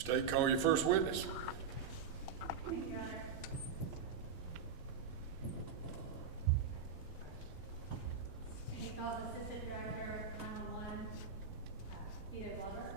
State, call your first witness. Thank you, Your Honor. He calls Assistant Director 911, Amy Vilardi.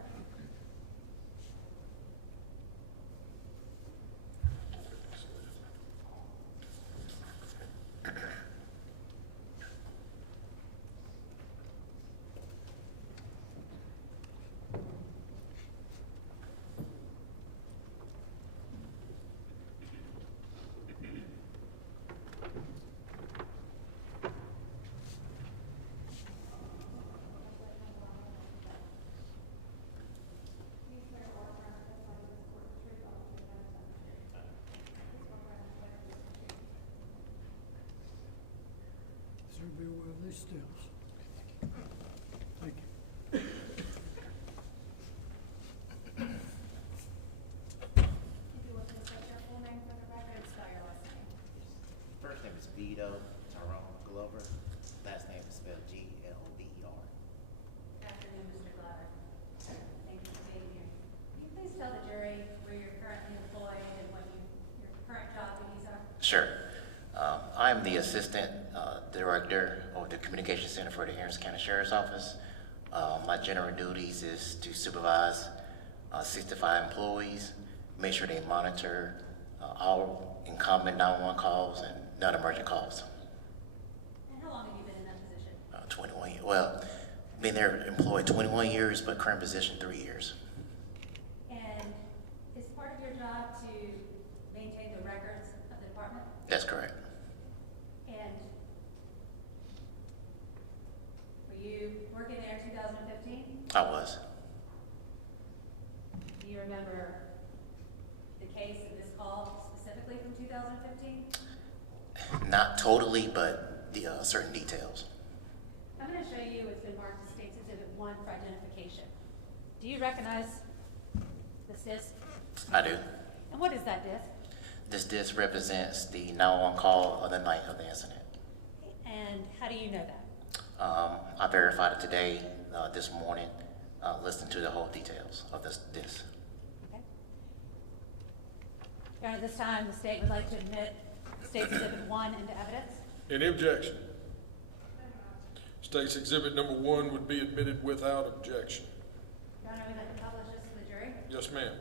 Sir, be aware of these steps. Thank you. If you want to state your full name for the record, spell your last name. First name is Vito Tyrone Glover. Last name is spelled Glover. Afternoon, Mr. Glover. Thank you for being here. Can you please tell the jury where you're currently employed and what your current job duties are? Sure. I'm the Assistant Director of the Communication Center for the Harris County Sheriff's Office. My general duties is to supervise 65 employees, make sure they monitor all incoming 911 calls and non-emergent calls. And how long have you been in that position? 21 years. Well, been there employed 21 years, but current position 3 years. And is part of your job to maintain the records of the department? That's correct. And were you working there in 2015? I was. Do you remember the case of this call specifically from 2015? Not totally, but the certain details. I'm going to show you what's been marked as State's Exhibit 1 for identification. Do you recognize this disc? I do. And what is that disc? This disc represents the 911 call of the night of the incident. And how do you know that? I verified it today, this morning, listened to the whole details of this disc. Okay. Your Honor, this time the state would like to admit State's Exhibit 1 into evidence. Any objection? State's Exhibit number 1 would be admitted without objection. Your Honor, we'd like to publish this to the jury. Yes, ma'am.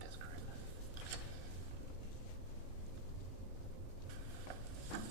That's correct. I'm sorry.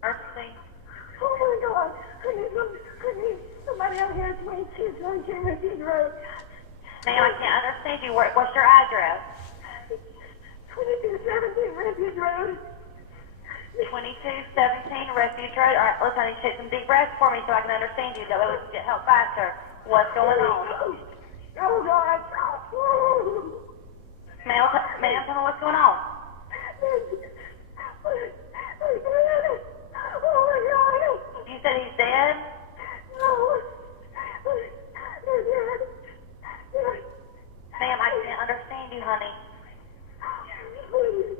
Emergency. Oh my God! I need somebody out here at 2217 Refuge Road. Ma'am, I can't understand you. What's your address? 2217 Refuge Road. 2217 Refuge Road. All right, listen, I need to take some deep breaths for me so I can understand you. That way we can get help faster. What's going on? Oh God! Ma'am, tell me what's going on. Oh my God! You said he's dead? No. He's dead. Ma'am, I can't understand you, honey. Please.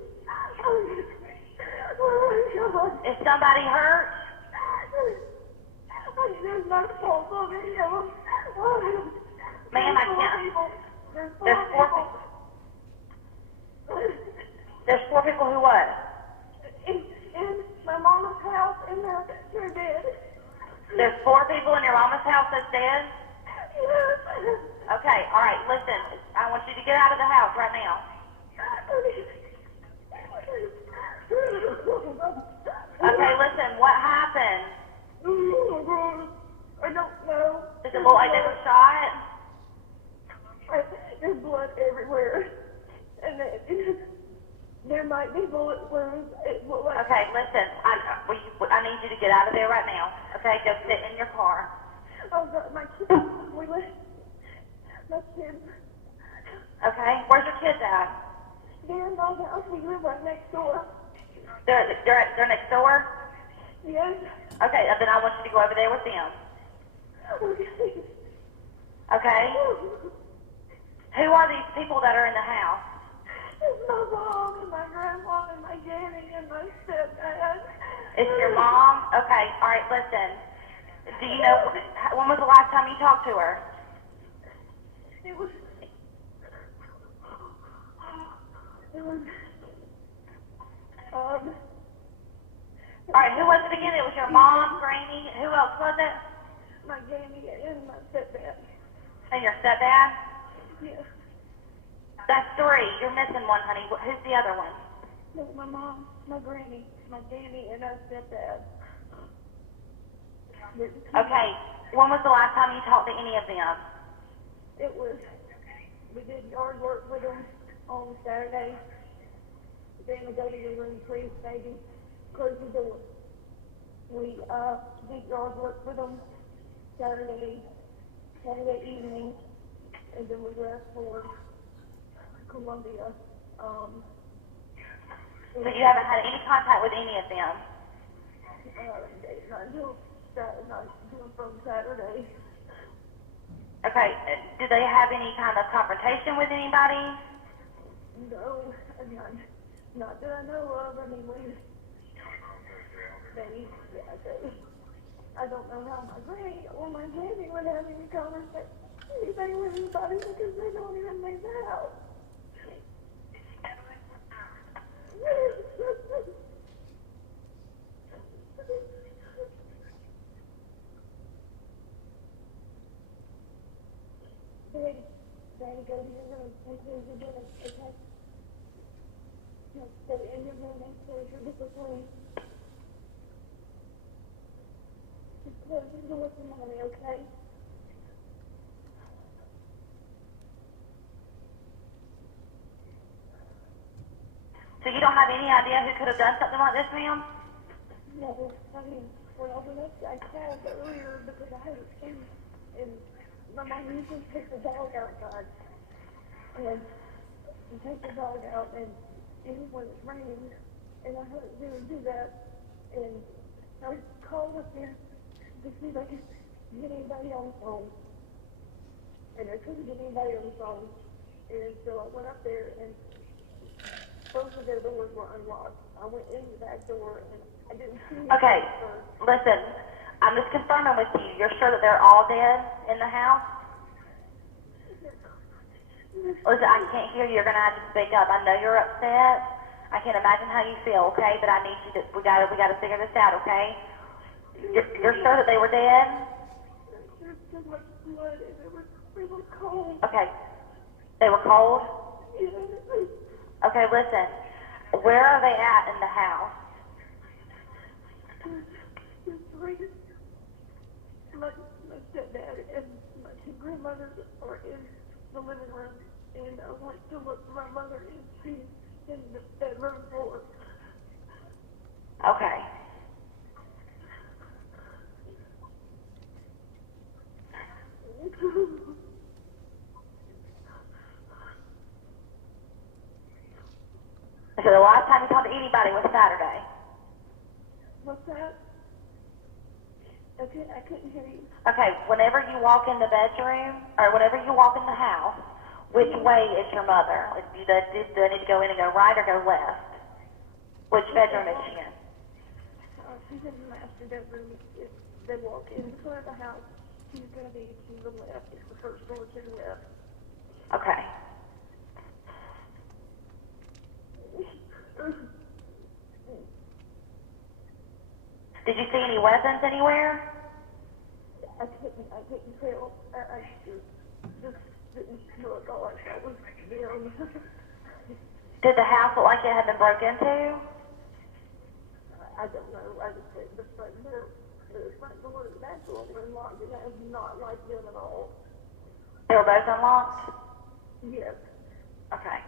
Is somebody hurt? There's no fault on any of them. Ma'am, I can't. There's four people. There's four people who what? In my mama's house, and they're dead. There's four people in your mama's house that's dead? Yes. Okay, all right, listen. I want you to get out of the house right now. Okay, listen, what happened? I don't know. Does it look like they were shot? There's blood everywhere. And there might be bullet wounds. Okay, listen, I need you to get out of there right now. Okay, go sit in your car. Oh, God, my kids. My kids. Okay, where's your kids at? They're in my house. We live right next door. They're next door? Yes. Okay, then I want you to go over there with them. Okay. Okay? Who are these people that are in the house? It's my mom and my grandma and my granny and my stepdad. It's your mom? Okay, all right, listen. Do you know, when was the last time you talked to her? It was all right, who was it again? It was your mom, granny. Who else was it? My granny and my stepdad. And your stepdad? Yes. That's three. You're missing one, honey. Who's the other one? That's my mom, my granny, my daddy, and my stepdad. Okay. When was the last time you talked to any of them? It was, we did yard work with them on Saturday. Then we go to your room, please, baby. Close the door. We did yard work with them Saturday evening, and then we left for Columbia. So you haven't had any contact with any of them? Not from Saturday. Okay. Did they have any kind of confrontation with anybody? No, not that I know of. I mean, I don't know how my granny or my daddy would have any conversation with anybody because they don't even leave the house. Daddy, go to your room and close your door, okay? Stay in your room and close your door. Just close your door for mommy, okay? So you don't have any idea who could have done something like this, ma'am? No, I mean, well, I called earlier because I had a skin, and my mom usually takes the dog outside, and she takes the dog out, and even when it's raining, and I heard her do that, and I called up there to see if I could get anybody on the phone, and I couldn't get anybody on the phone, and so I went up there, and both of their doors were unlocked. I went in the back door, and I didn't see anything. Okay, listen, I'm just confirming with you. You're sure that they're all dead in the house? Listen, I can't hear you. You're going to have to speak up. I know you're upset. I can't imagine how you feel, okay? But I need you to, we got to figure this out, okay? You're sure that they were dead? There's so much blood, and they were cold. Okay. They were cold? Yeah. Okay, listen. Where are they at in the house? My stepdad and my two grandmothers are in the living room, and I went to look for my mother, and she's in the bedroom floor. Okay. So the last time you talked to anybody was Saturday? What's that? Okay, I couldn't hear you. Okay, whenever you walk in the bedroom, or whenever you walk in the house, which way is your mother? Like, do they need to go in and go right or go left? Which bedroom is she in? she's in the master bedroom. If they walk in front of the house, she's going to be to the left. It's the first door to the left. Okay. Did you see any weapons anywhere? I couldn't tell. I just didn't look. All I saw was them. Did the house look like it had been broken into? I don't know. I just said the front door and the back door were unlocked, and that was not like them at all. They were both unlocked? Yes. Okay.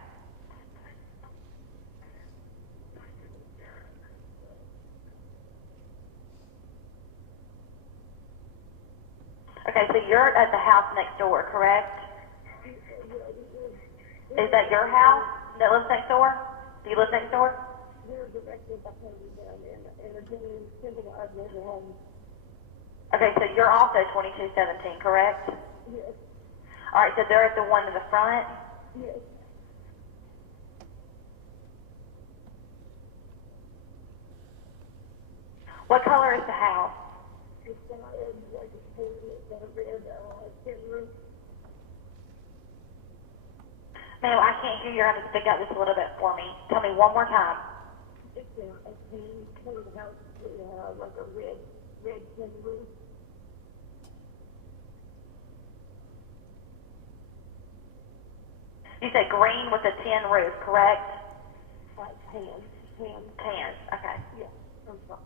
Okay, so you're at the house next door, correct? Is that your house that lives next door? Do you live next door? They're directly behind them in a genuine civilized mobile home. Okay, so you're also 2217, correct? Yes. All right, so they're at the one in the front? Yes. What color is the house? It's got like a pool, it's got a red tin roof. Ma'am, I can't hear you. You're going to have to speak up just a little bit for me. Tell me one more time. It's a tin color house with like a red tin roof. You said green with a tin roof, correct? Like tan. Tan, okay. Yeah, I'm sorry.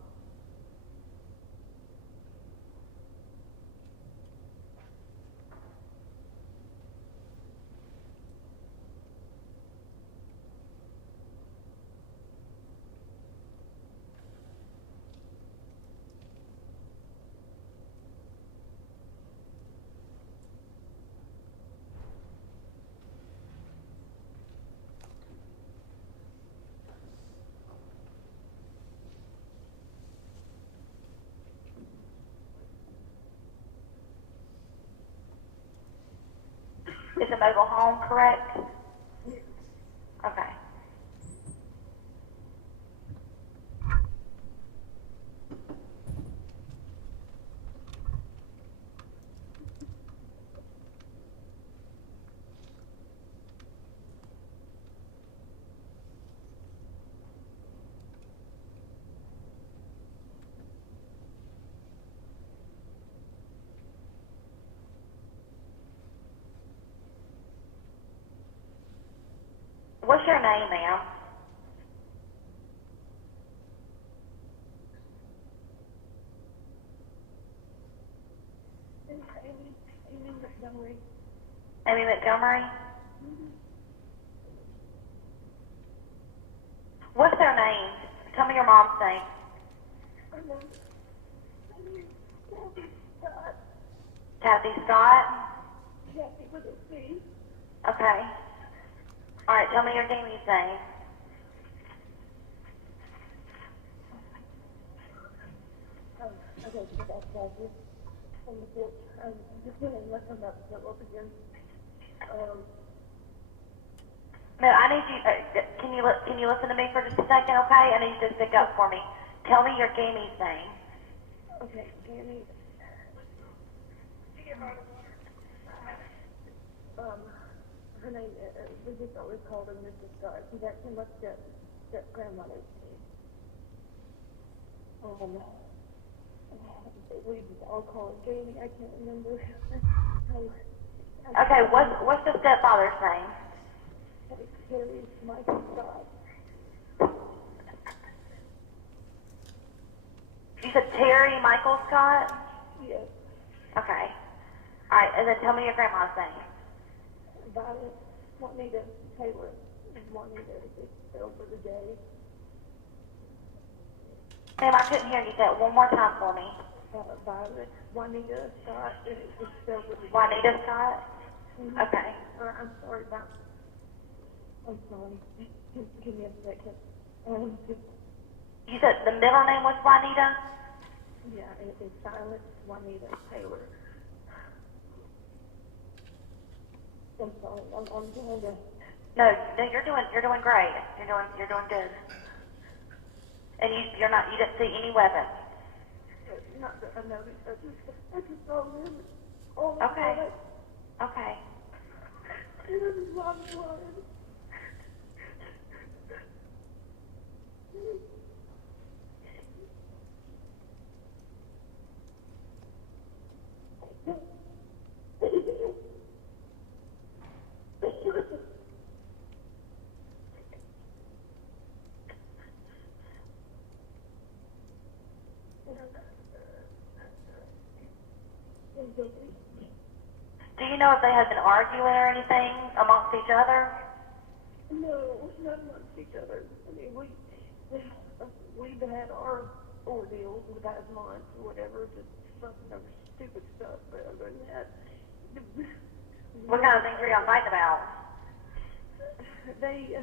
Is a mobile home, correct? Okay. What's your name, ma'am? Amy Vilardi. Amy Montgomery? What's their name? Tell me your mom's name. Kathy Scott? Kathy with a C. Okay. All right, tell me your Jamie's name. Okay, so that's Kathy. On the porch. I'm just going to let her up again. No, I need you. Can you listen to me for just a second, okay? I need you to stick up for me. Tell me your Jamie's name. Okay, Jamie. Her name, we just always called her Mrs. Scott. She's actually my step-grandmother's name. We just all call her Jamie. I can't remember. Okay, what's the stepfather's name? Terry Michael Scott. You said Terry Michael Scott? Yes. Okay. All right, and then tell me your grandma's name. Violet Juanita Taylor. Juanita is spelled with a J. Ma'am, I couldn't hear you. Say it one more time for me. Violet Juanita Scott, and it's spelled with a J. Juanita Scott? Mhm. Okay. I'm sorry about. I'm sorry. Give me a second. You said the middle name was Juanita? Yeah, it's Violet Juanita Taylor. I'm sorry. I'm trying to. No, you're doing great. You're doing good. And you didn't see any weapons. Not that I noticed, I just saw him all the Okay. time. Okay. And I just lost blood. Do you know if they had been arguing or anything amongst each other? No, not amongst each other. I mean, we've had our ordeals in the past month or whatever, just something over stupid stuff. But other than that, What kind of things were y'all fighting about? they,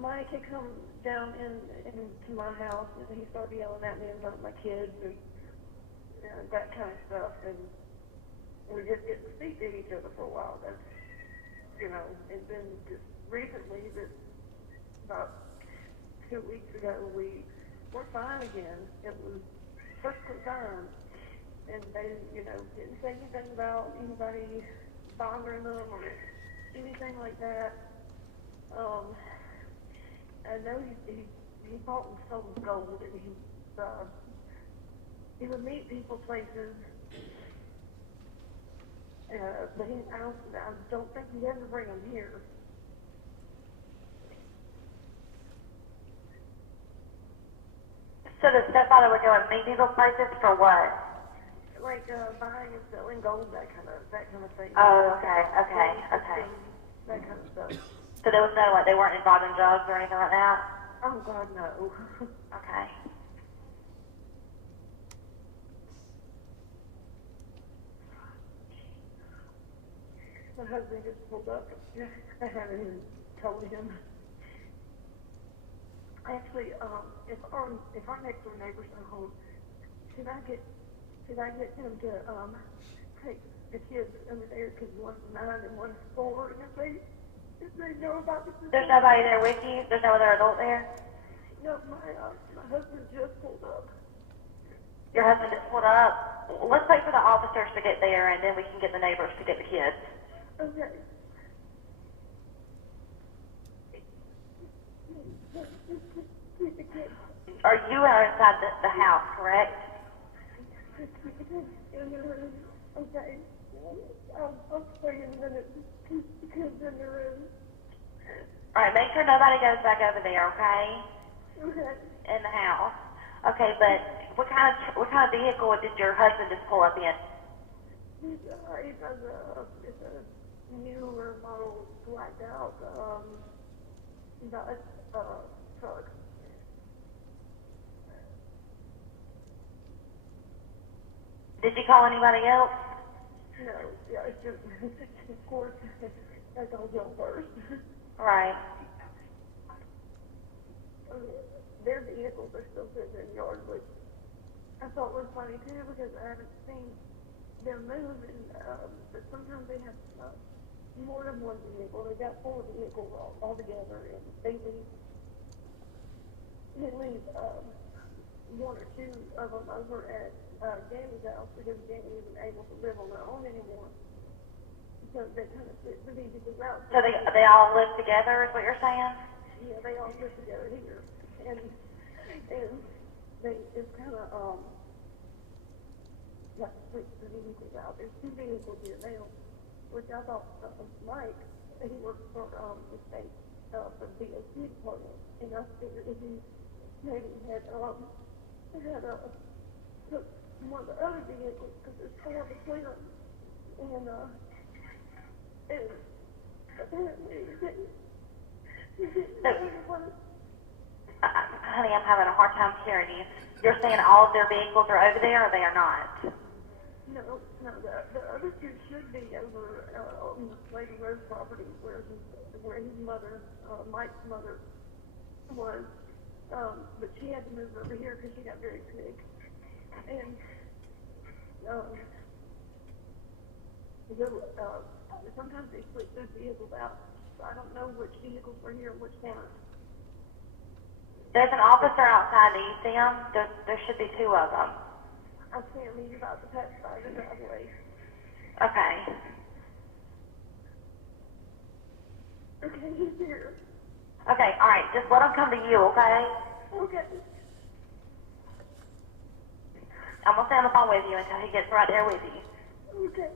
Mike had come down into my house and he started yelling at me in front of my kids and that kind of stuff. And we just didn't speak to each other for a while. That's, and then just recently, about 2 weeks ago, we were fine again. It was perfectly fine. And they, didn't say anything about anybody bothering them or anything like that. I know he bought and sold gold, and he would meet people places. But I don't think he'd ever bring them here. So the stepfather would go and meet people places for what? Like buying and selling gold, that kind of thing. Oh, okay. That kind of stuff. So there was no, they weren't involved in drugs or anything like that? Oh God, no. Okay. My husband just pulled up. I haven't even told him. Actually, if our next door neighbors are home, should I get him to take the kids over there, because one's 9 and one's 4, and if they know about this? There's nobody there with you? There's no other adult there? No, my husband just pulled up. Your husband just pulled up? Let's wait for the officers to get there, and then we can get the neighbors to get the kids. Okay. Or you are inside the house, correct? Okay. I'll stay in a minute. Keep the kids in the room. Alright, make sure nobody goes back over there, okay? Okay. In the house. Okay, but what kind of vehicle did your husband just pull up in? It's a newer model blacked out truck. Did you call anybody else? No, yeah, it's just, of course, I told you first. Right. Their vehicles are still sitting in the yard, which I thought was funny too, because I haven't seen them move, but sometimes they have more than one vehicle. They've got 4 vehicles all together, and they leave 1 or 2 of them over at Jamie's house, because Jamie isn't able to live on their own anymore. So they kind of split the vehicles out. So they all live together, is what you're saying? Yeah, they all live together here, and they just kind of like switch the vehicles out. There's 2 vehicles here now, which I thought Mike, he works for the state for the DOT department, and I figured if he maybe had took one of the other vehicles, because there's 4 between them, and apparently he didn't. Honey, I'm having a hard time hearing you. You're saying all of their vehicles are over there, or they are not? No, the other 2 should be over on the Refuge Road property where his mother, Mike's mother, was. But she had to move over here because she got very sick. And sometimes they split those vehicles out. So I don't know which vehicles were here and which weren't. There's an officer outside. Do you see him? There should be two of them. I see him. He's about to pass by the driveway. Okay. Okay, he's here. Okay, all right. Just let him come to you, okay? Okay. I'm gonna stay on the phone with you until he gets right there with you. Okay.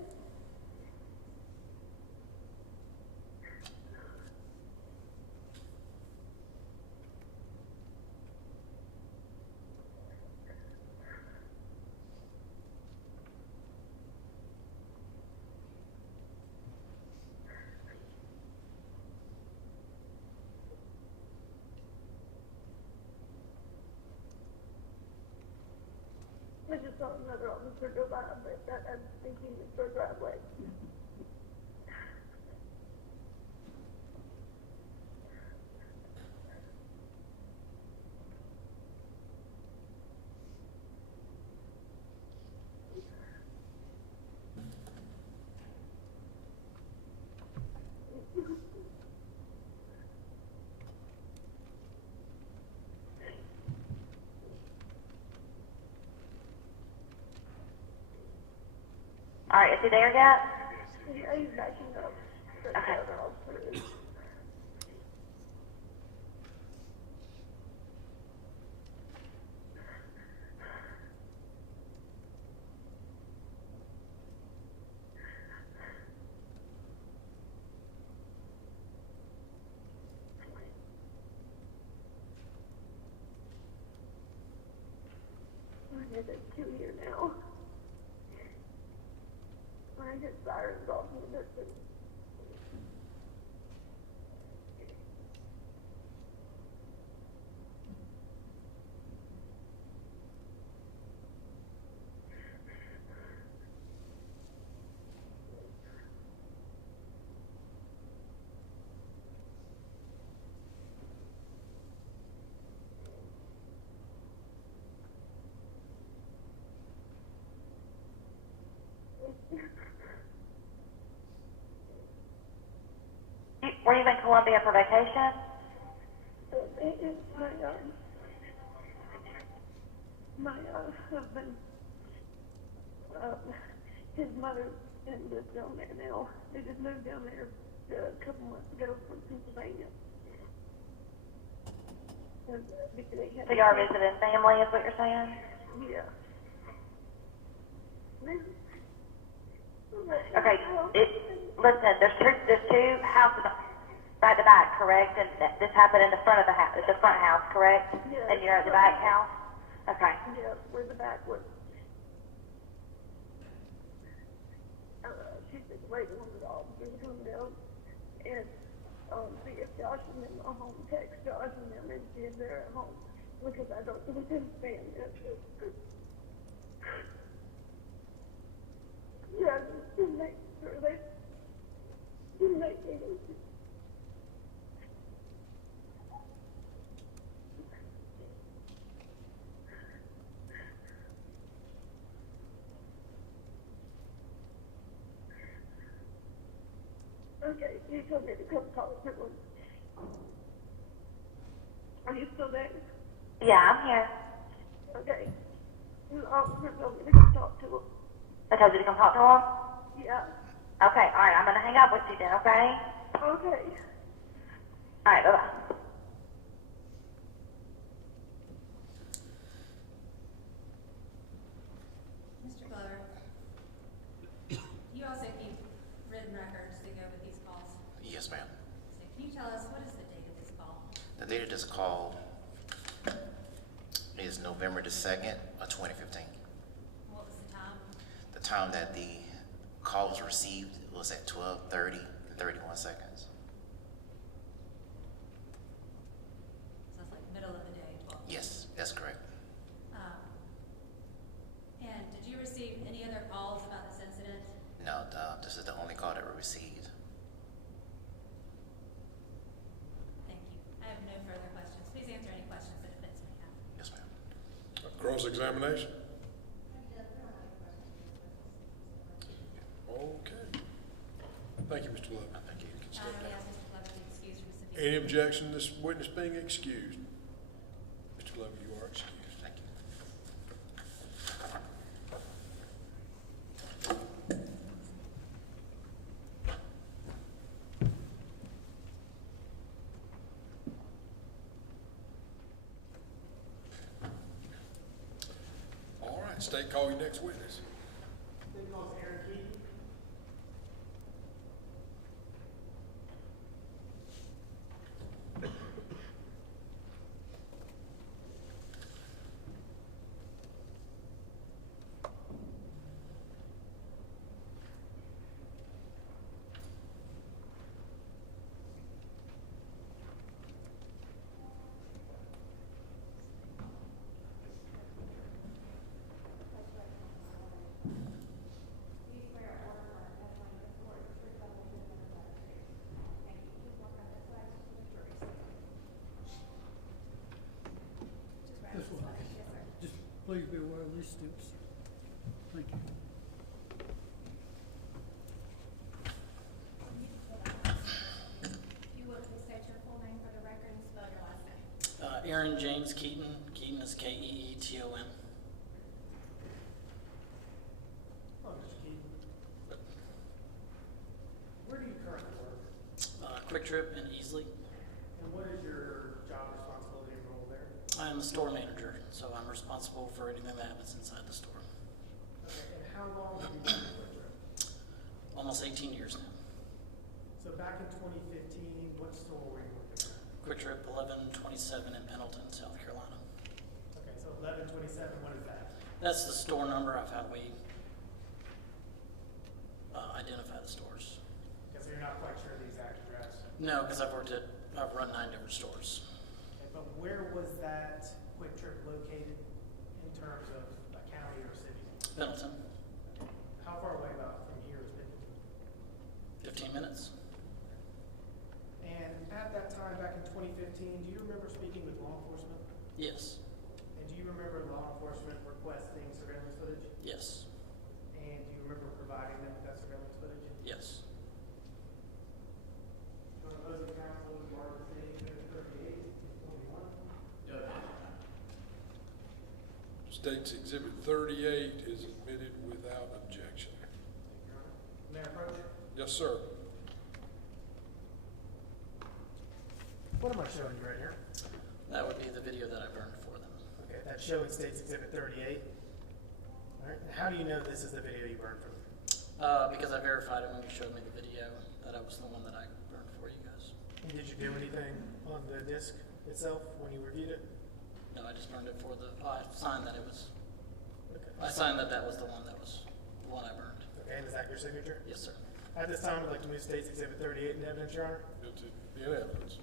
I just saw another officer go by, but I think he was for driveway. All right, is he there yet? Yeah, he's backing up. The Okay. other officer is. There's two here now. I hear sirens off in the distance. Were you in Columbia for vacation? It's my husband, his mother lives down there now. They just moved down there a couple months ago from Pennsylvania. Because they had So you are visiting family, is what you're saying? Yeah. Okay. Listen, there's two houses back to back, correct? And this happened in the front of the house, the front house, correct? Yeah. And you're at the back house. Okay. Yeah, where the back was. She's been waiting on the officers to come down and see if Josh is in my home, text Josh and them and see if they're at home because I don't understand it. Yeah, just to make sure they make it. Okay, you told me to come talk to him. Are you still there? Yeah, I'm here. Okay. The officer told me to come talk to him. I told you to come talk to him? Yeah. Okay, all right. I'm going to hang up with you then, okay? Okay. All right, bye-bye. Mr. Glover, you also keep written records to go with these calls. Yes, ma'am. So can you tell us what is the date of this call? The date of this call is November the 2nd of 2015. What was the time? The time that the call was received was at 12:30 and 31 seconds. So it's like middle of the day, 12. Yes, that's correct. And did you receive any other calls about this incident? No, this is the only call that we received. Thank you. I have no further questions. Please answer any questions the defense may have. Yes, ma'am. Cross-examination? Okay. Thank you, Mr. Love. Thank you. You can We step ask down. Mr. Glover to be excused from this appeal. Any objection to this witness being excused? State call your next witness. State calls Aaron Keaton. Please swear or affirm testimony before the truth, the whole truth, and nothing but the truth. Thank you. Please walk up this way to the jury stand. Just right This this way. way. Yes, sir. Just please be aware of these steps. Thank you. If you would, please state your full name for the record and spell your last name. Aaron James Keaton. Keaton is Keeton. Hello, Mr. Keaton. Where do you currently work? Quick Trip in Easley. And what is your job responsibility and role there? I am the store manager, so I'm responsible for anything that happens inside the store. Okay, and how long have you been at Quick Trip? Almost 18 years now. So back in 2015, what store were you working at? Quick Trip 1127 in Pendleton, South Carolina. Okay, so 1127, what is that? That's the store number of how we identify the stores. Okay, so you're not quite sure the exact address. No, because I've run 9 different stores. Okay, but where was that Quick Trip located in terms of a county or city? Pendleton, How far away about from here is Pendleton? 15 minutes. And at that time, back in 2015, do you remember speaking with law enforcement? Yes, And do you remember law enforcement requesting surveillance footage? yes, And do you remember providing them with that surveillance footage? yes. One of those counsel is Mark City, 38, 21. State's Exhibit 38 is admitted without objection. Your Honor. May I approach? Yes, sir. What am I showing you right here? That would be the video that I burned for them. Okay, that's showing State's Exhibit 38. All right, and how do you know this is the video you burned from? Because I verified it when you showed me the video, that I was the one that I burned for you guys. And did you do anything on the disc itself when you reviewed it? No, I just burned it for the, I signed that it was, Okay. I signed that that was the one the one I burned. Okay, and is that your signature? Yes, sir. At this time, I'd like to move State's Exhibit 38 into evidence, Your Honor. In evidence,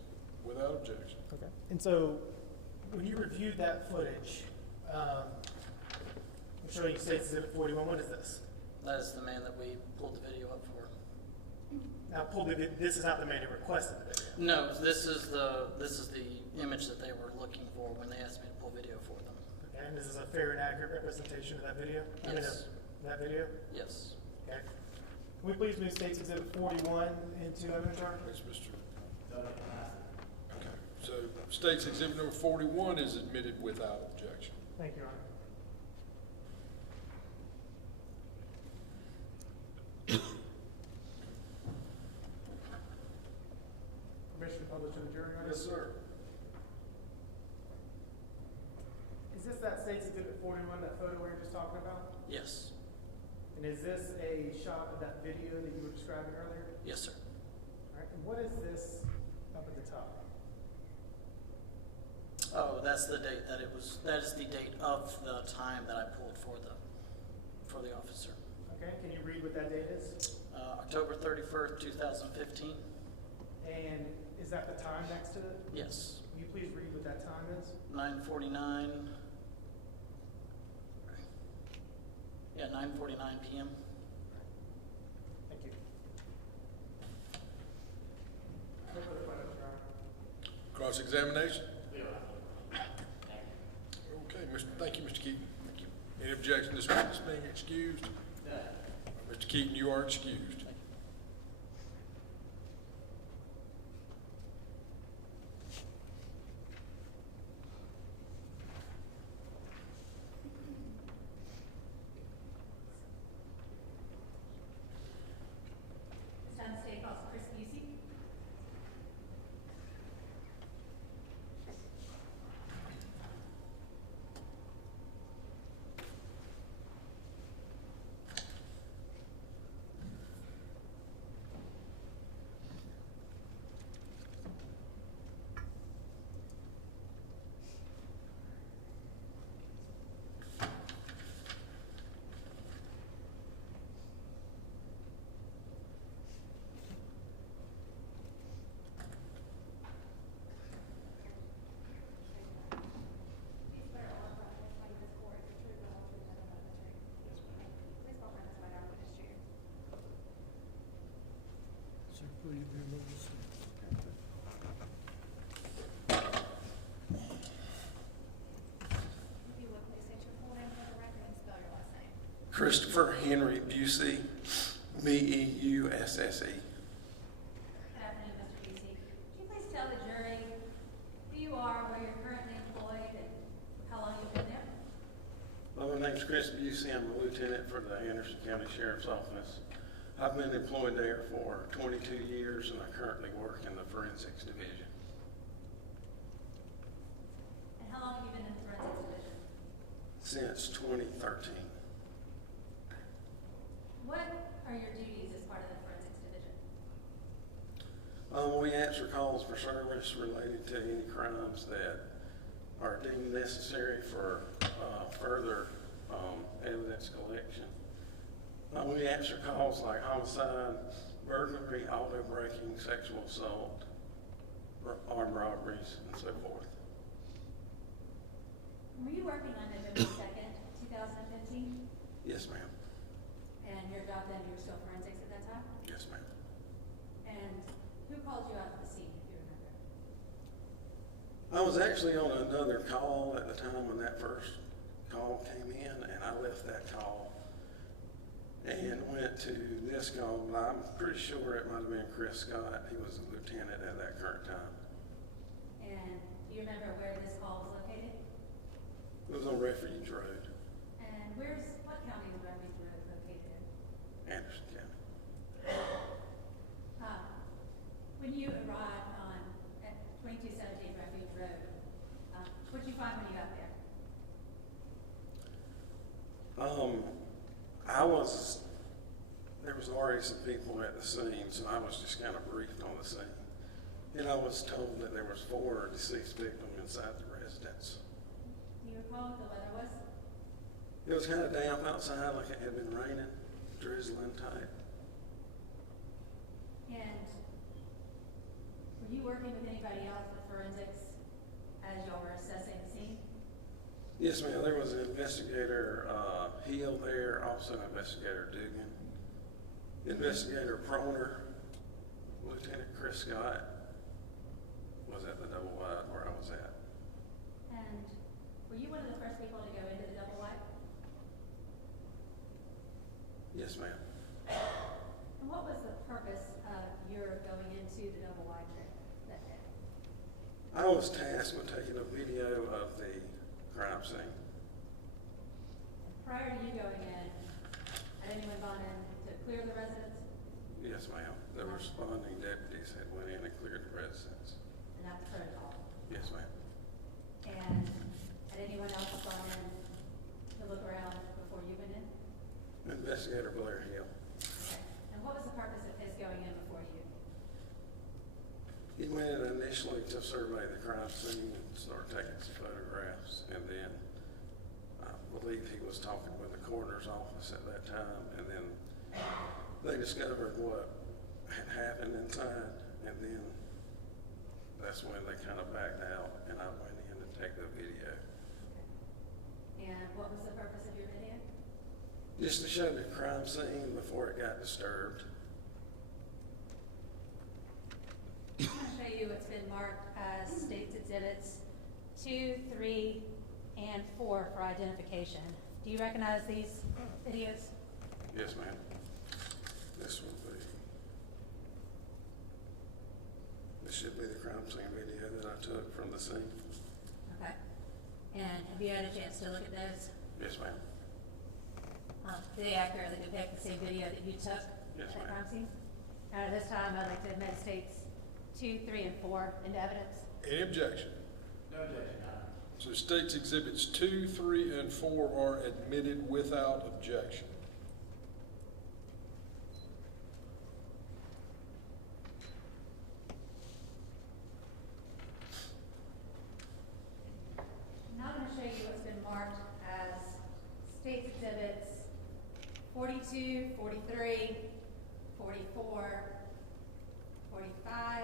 without objection. Okay. And so, when you reviewed that footage, I'm showing you State's Exhibit 41. What is this? That is the man that we pulled the video up for. Now, this is not the man who requested the video. No, this is the image that they were looking for when they asked me to pull video for them. Okay, and this is a fair and accurate representation of that video? Yes. That video? Yes. Okay. Can we please move State's Exhibit 41 into evidence, Your Honor? Yes, Mr. Okay, so State's Exhibit number 41 is admitted without objection. Thank you, Your Honor. Permission to publish to the jury, Your Honor? Yes, sir. Is this that State's Exhibit 41, that photo we were just talking about? Yes. And is this a shot of that video that you were describing earlier? Yes, sir. All right, and what is this up at the top? Oh, that's the date that it was, that is the date of the time that I pulled for the officer. Okay, can you read what that date is? October 31st, 2015. And is that the time next to it? Yes. Will you please read what that time is? 9:49. Yeah, 9:49 p.m. Thank you. No further questions, Your Honor. Cross-examination? Okay, thank you, Mr. Keaton. Thank you. Any objection to this witness being excused? No. Mr. Keaton, you are excused. This time the state calls Chris Busey. Christopher Henry Busey, B-E-U-S-S-E. Good afternoon, Mr. Busey. Could you please tell the jury who you are, where you're currently employed, and how long you've been there? Well, my name's Chris Busey. I'm a lieutenant for the Anderson County Sheriff's Office. I've been employed there for 22 years, and I currently work in the Forensics Division. And how long have you been in the forensics division? Since 2013. What are your duties as part of the forensics division? We answer calls for service related to any crimes that are deemed necessary for further evidence collection. We answer calls like homicide, burglary, auto breaking, sexual assault, armed robberies, and so forth. Were you working on November 2nd, 2015? Yes, ma'am. And your job then, you were still forensics at that time? Yes, ma'am. And who called you out to the scene, if you remember? I was actually on another call at the time when that first call came in, and I left that call and went to this call, but I'm pretty sure it might have been Chris Scott. He was a lieutenant at that current time. And do you remember where this call was located? It was on Refuge Road, And what county is Refuge Road located in? Anderson County. When you arrived at 2217 Refuge Road, what did you find when you got there? There was already some people at the scene, so I was just kind of briefed on the scene. And I was told that there was 4 deceased victims inside the residence. Do you recall what the weather was? It was kind of damp outside, like it had been raining, drizzling type. And were you working with anybody else with forensics as y'all were assessing the scene? Yes, ma'am. There was an investigator Hill there, also investigator Dugan, investigator Coroner, Lieutenant Chris Scott was at the double wide where I was at. And were you one of the first people to go into the double wide? Yes, ma'am. And what was the purpose of your going into the double wide that day? I was tasked with taking a video of the crime scene. Prior to you going in, had anyone gone in to clear the residence? Yes, ma'am. The responding deputies had went in and cleared the residence. And that's protocol. Yes, ma'am. And had anyone else gone in to look around before you went in? Investigator Blair Hill. Okay. And what was the purpose of his going in before you? He went in initially to survey the crime scene and start taking some photographs, and then I believe he was talking with the coroner's office at that time, and then they discovered what had happened inside, and then that's when they kind of backed out, and I went in to take the video. Okay. And what was the purpose of your video? Just to show the crime scene before it got disturbed. I'm going to show you what's been marked as State's Exhibits 2, 3, and 4 for identification. Do you recognize these videos? Yes, ma'am. This should be the crime scene video that I took from the scene. Okay. And have you had a chance to look at those? Yes, ma'am. Do they accurately depict the same video that you took Yes, at the ma'am. crime scene? This time, I'd like to admit States 2, 3, and 4 into evidence. Any objection? No objection, Your Honor. So State's Exhibits 2, 3, and 4 are admitted without objection. Now I'm going to show you what's been marked as State's Exhibits 42, 43, 44, 45,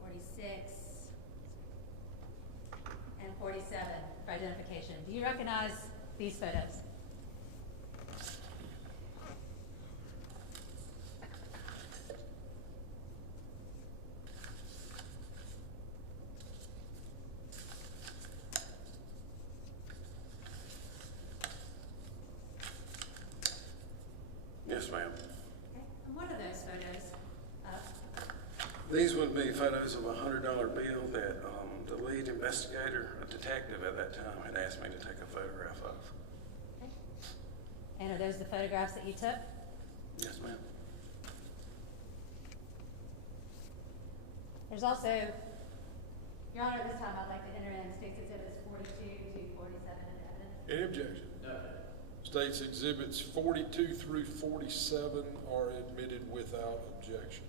46, and 47 for identification. Do you recognize these photos? These would be photos of a $100 bill that the lead investigator, a detective at that time, had asked me to take a photograph of. Okay. And are those the photographs that you took? Yes, ma'am. There's also, Your Honor, this time I'd like to enter in State's Exhibits 42 to 47 into evidence. Any objection? No. State's Exhibits 42 through 47 are admitted without objection.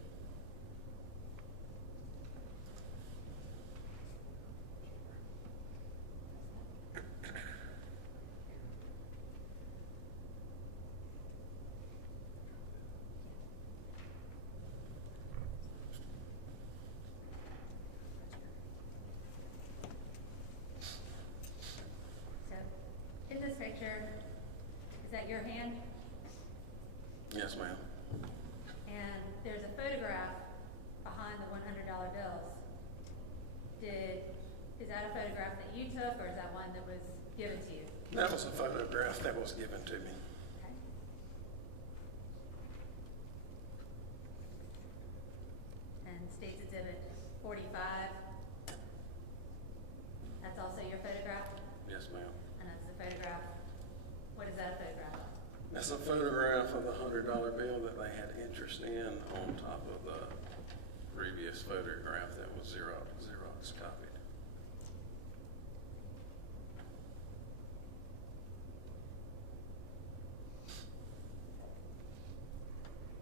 So, in this picture, is that your hand? Yes, ma'am. And there's a photograph behind the $100 bills. Is that a photograph that you took, or is that one that was given to you? That was a photograph that was given to me. Okay. And State's Exhibit 45, that's also your photograph? Yes, ma'am. And that's the photograph, what is that a photograph of? That's a photograph of the $100 bill that they had interest in on top of the previous photograph that was Xerox copied.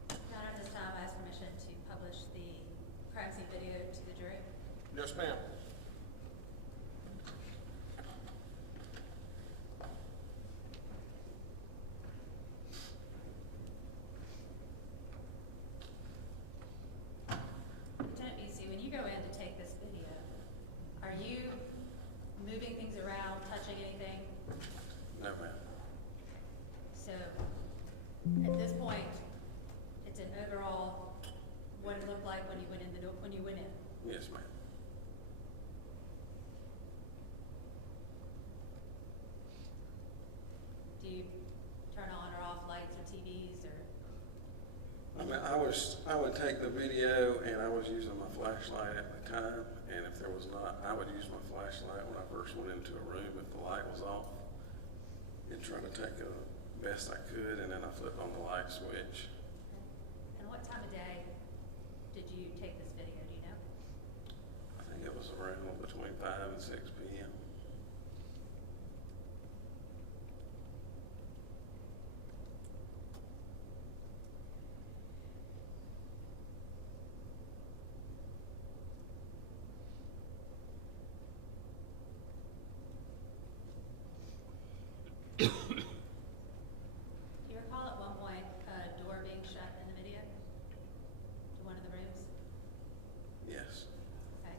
Your Honor, at this time, I ask permission to publish the crime scene video to the jury. Yes, ma'am. Lieutenant Busey, when you go in to take this video, are you moving things around, touching anything? No, ma'am. So, at this point, it's an overall, what it looked like when you went in the door, when you went in. Yes, ma'am. Do you turn on or off lights or TVs or? I mean, I would take the video and I was using my flashlight at the time, and if there was not, I would use my flashlight when I first went into a room if the light was off, and try to take the best I could, and then I flip on the light switch. And what time of day did you take this video, do you know? I think it was around between 5 and 6 p.m. Do you recall at one point a door being shut in the video to one of the rooms? Yes. Okay.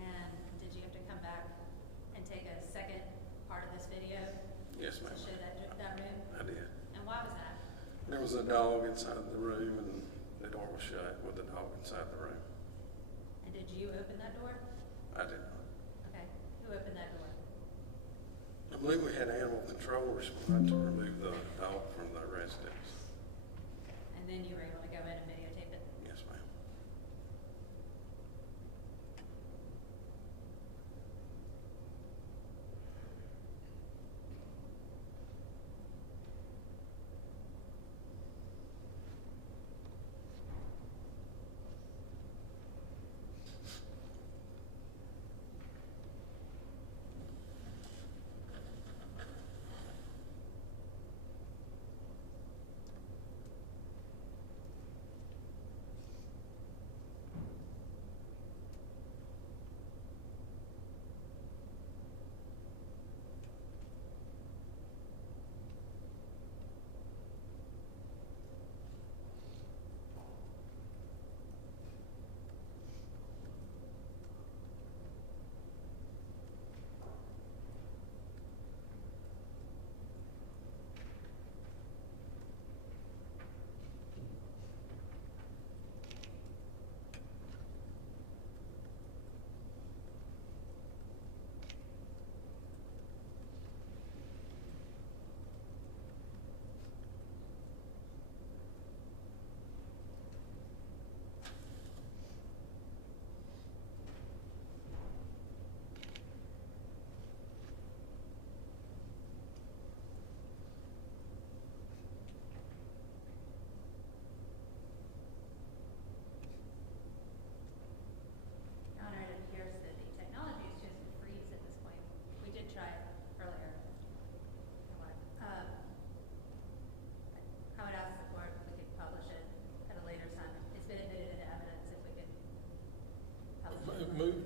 And did you have to come back and take a second part of this video Yes, to ma'am. show that room? I did. And why was that? There was a dog inside the room, and the door was shut with the dog inside the room. And did you open that door? I did not. Okay. Who opened that door? I believe we had animal control respond to remove the dog from the residence. And then you were able to go in and videotape it? Yes, ma'am.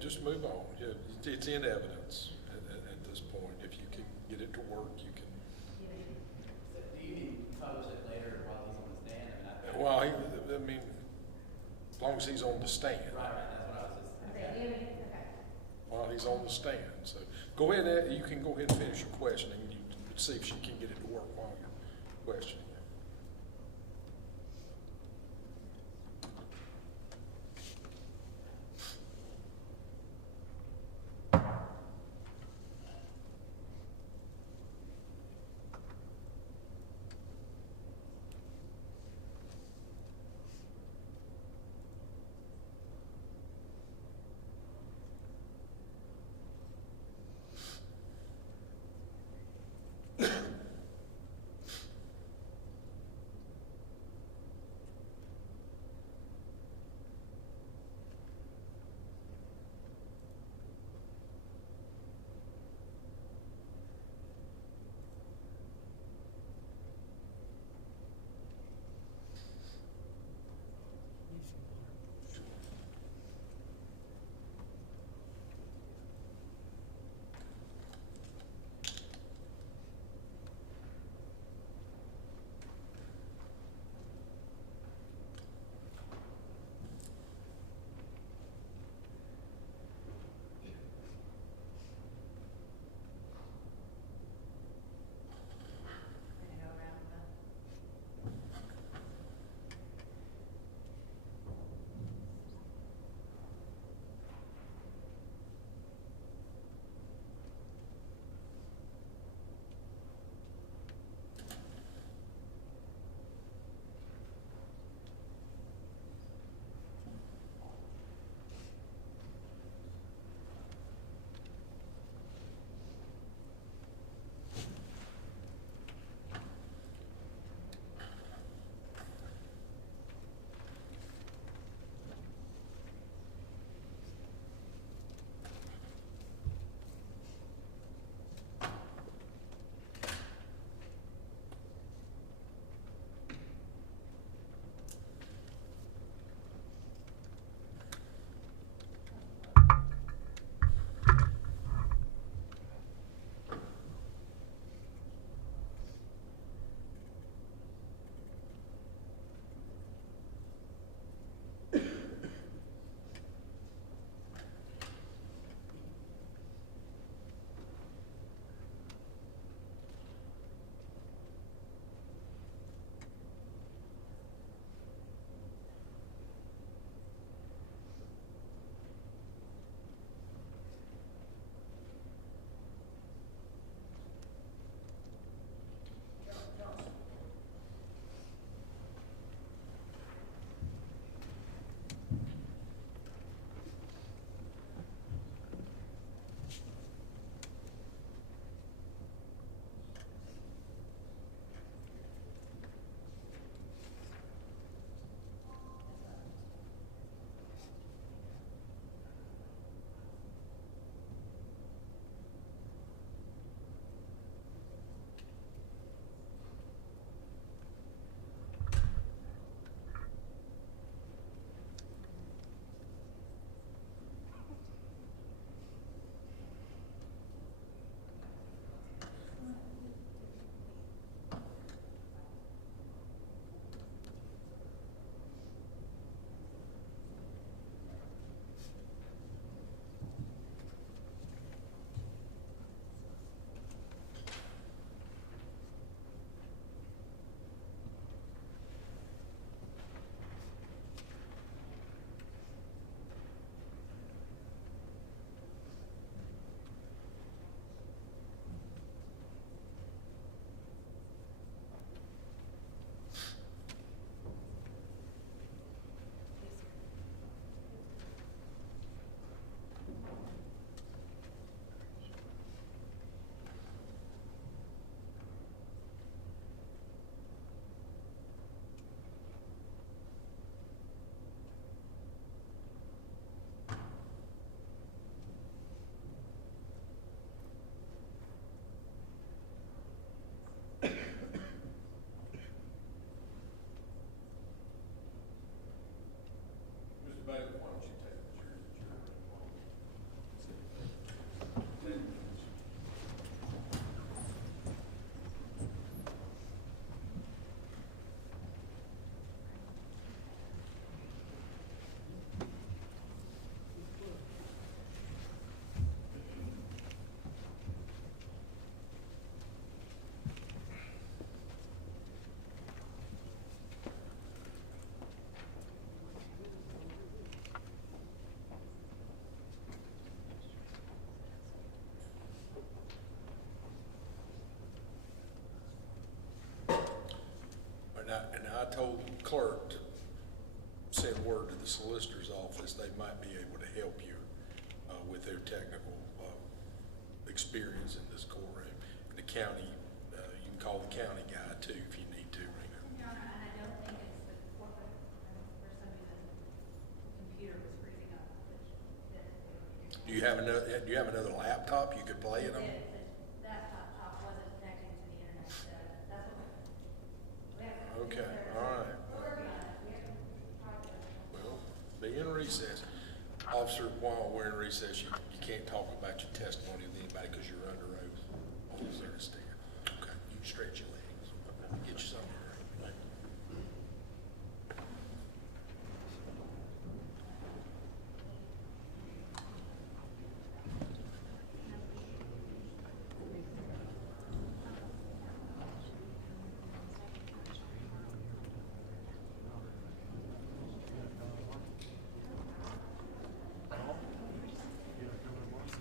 just move on. Yeah, it's in evidence at this point. If you can get it to work, you can. So do you need to publish it later while he's on the stand? Well, I mean, as long as he's on the stand. Right, that's what I was just. Okay. While he's on the stand. So go ahead, you can go ahead and finish your questioning. You see if she can get it to work while you're questioning him. told the clerk to send word to the solicitor's office. They might be able to help you with their technical experience in this courtroom. The county, you can call the county guy too if you need to, Rena. Your Honor, and I don't think it's the corporate, for some reason, the computer was freezing up, which Do you have another laptop you could play it on? that laptop wasn't connecting to the internet, so that's what we have. Okay, all right. We're working on it. We have to try to. Well, be in recess. Officer, while we're in recess, you can't talk about your testimony with anybody because you're under oath. Always there to stand. Okay, you can stretch your legs. Get you something to drink.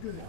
Good.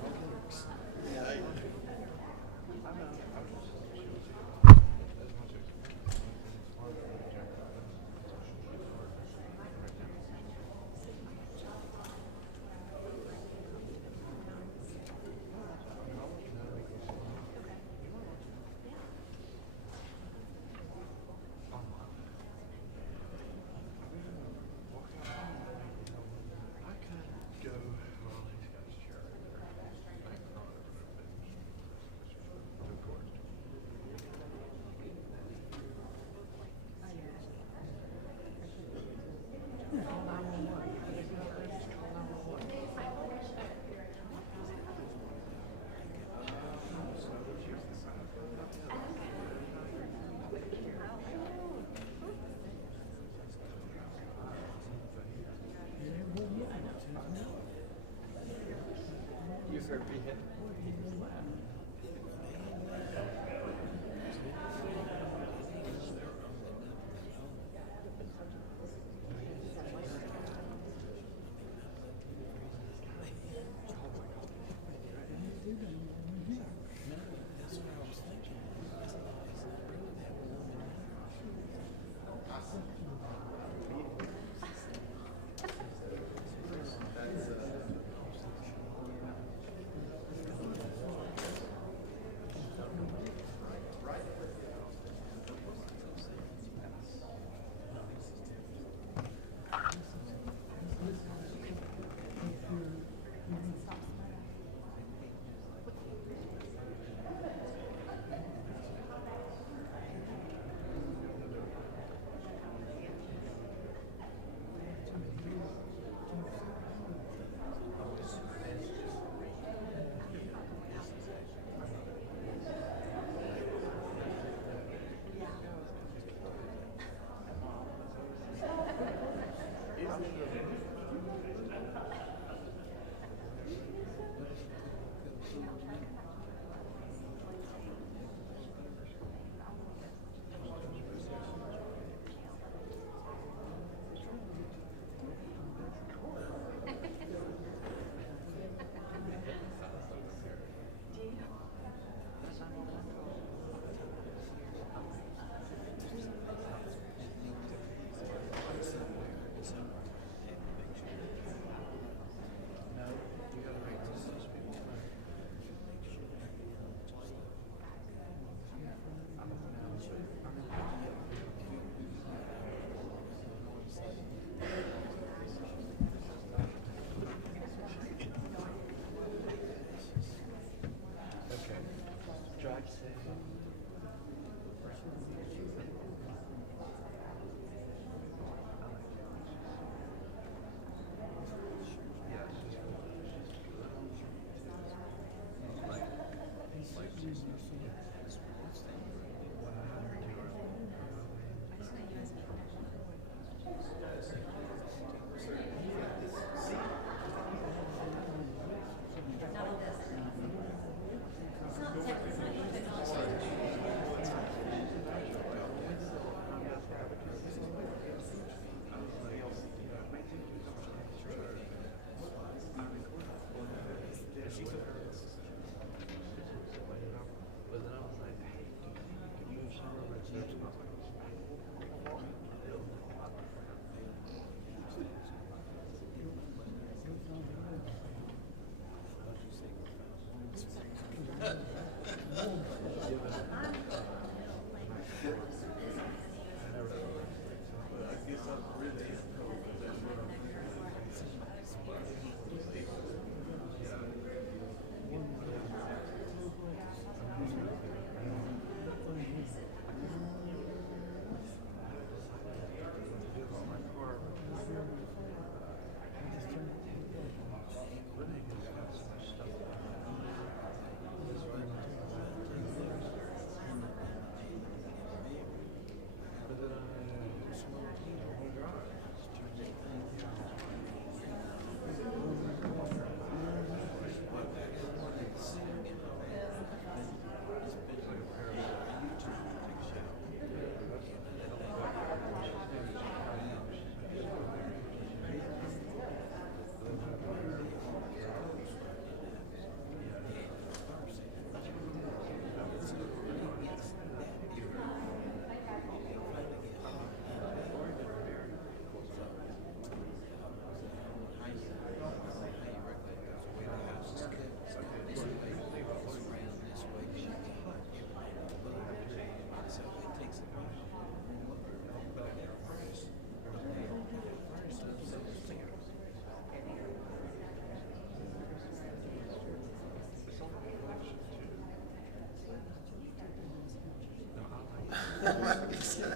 Yeah. That mic's still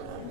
on.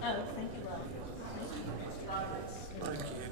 Oh, thank you, love. Thank you.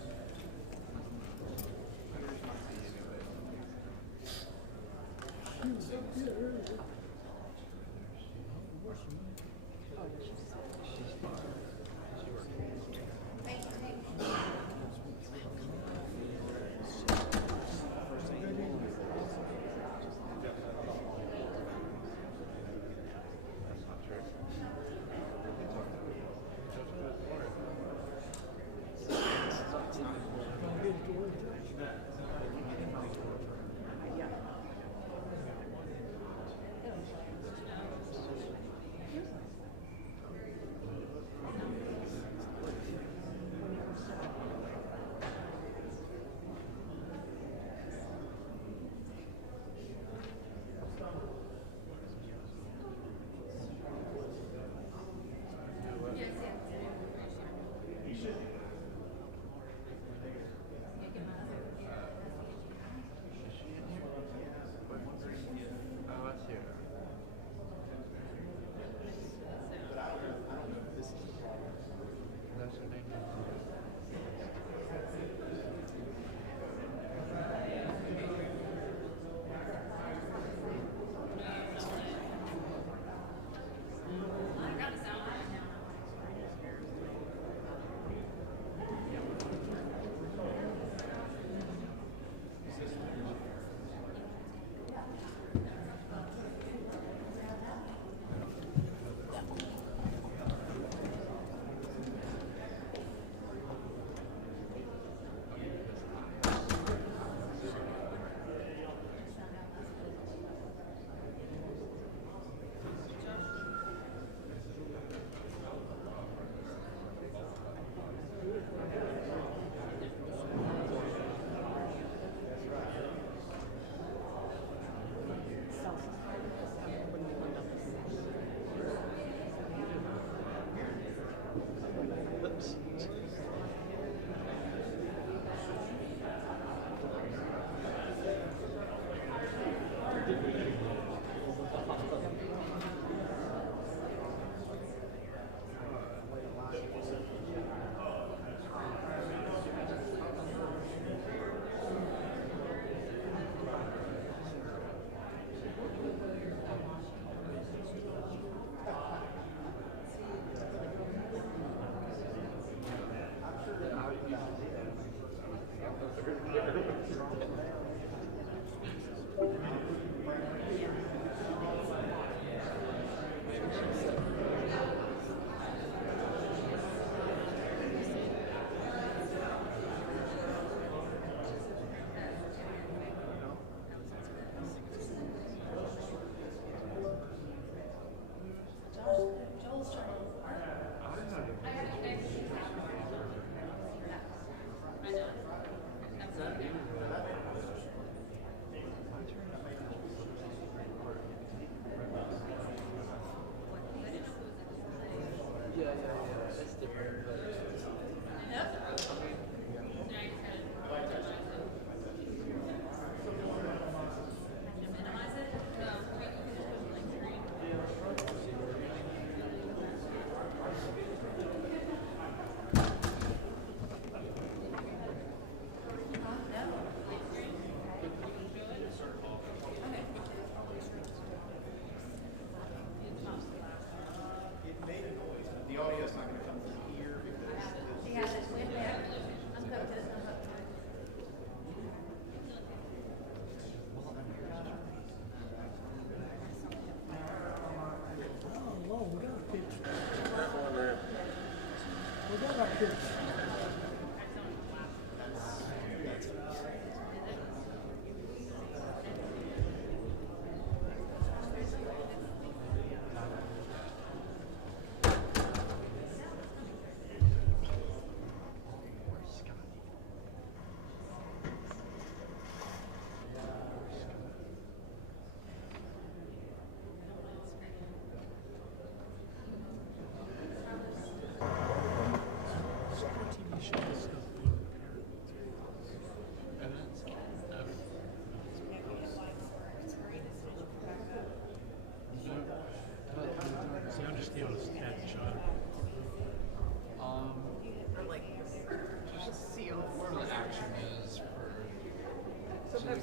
Just see where the action is for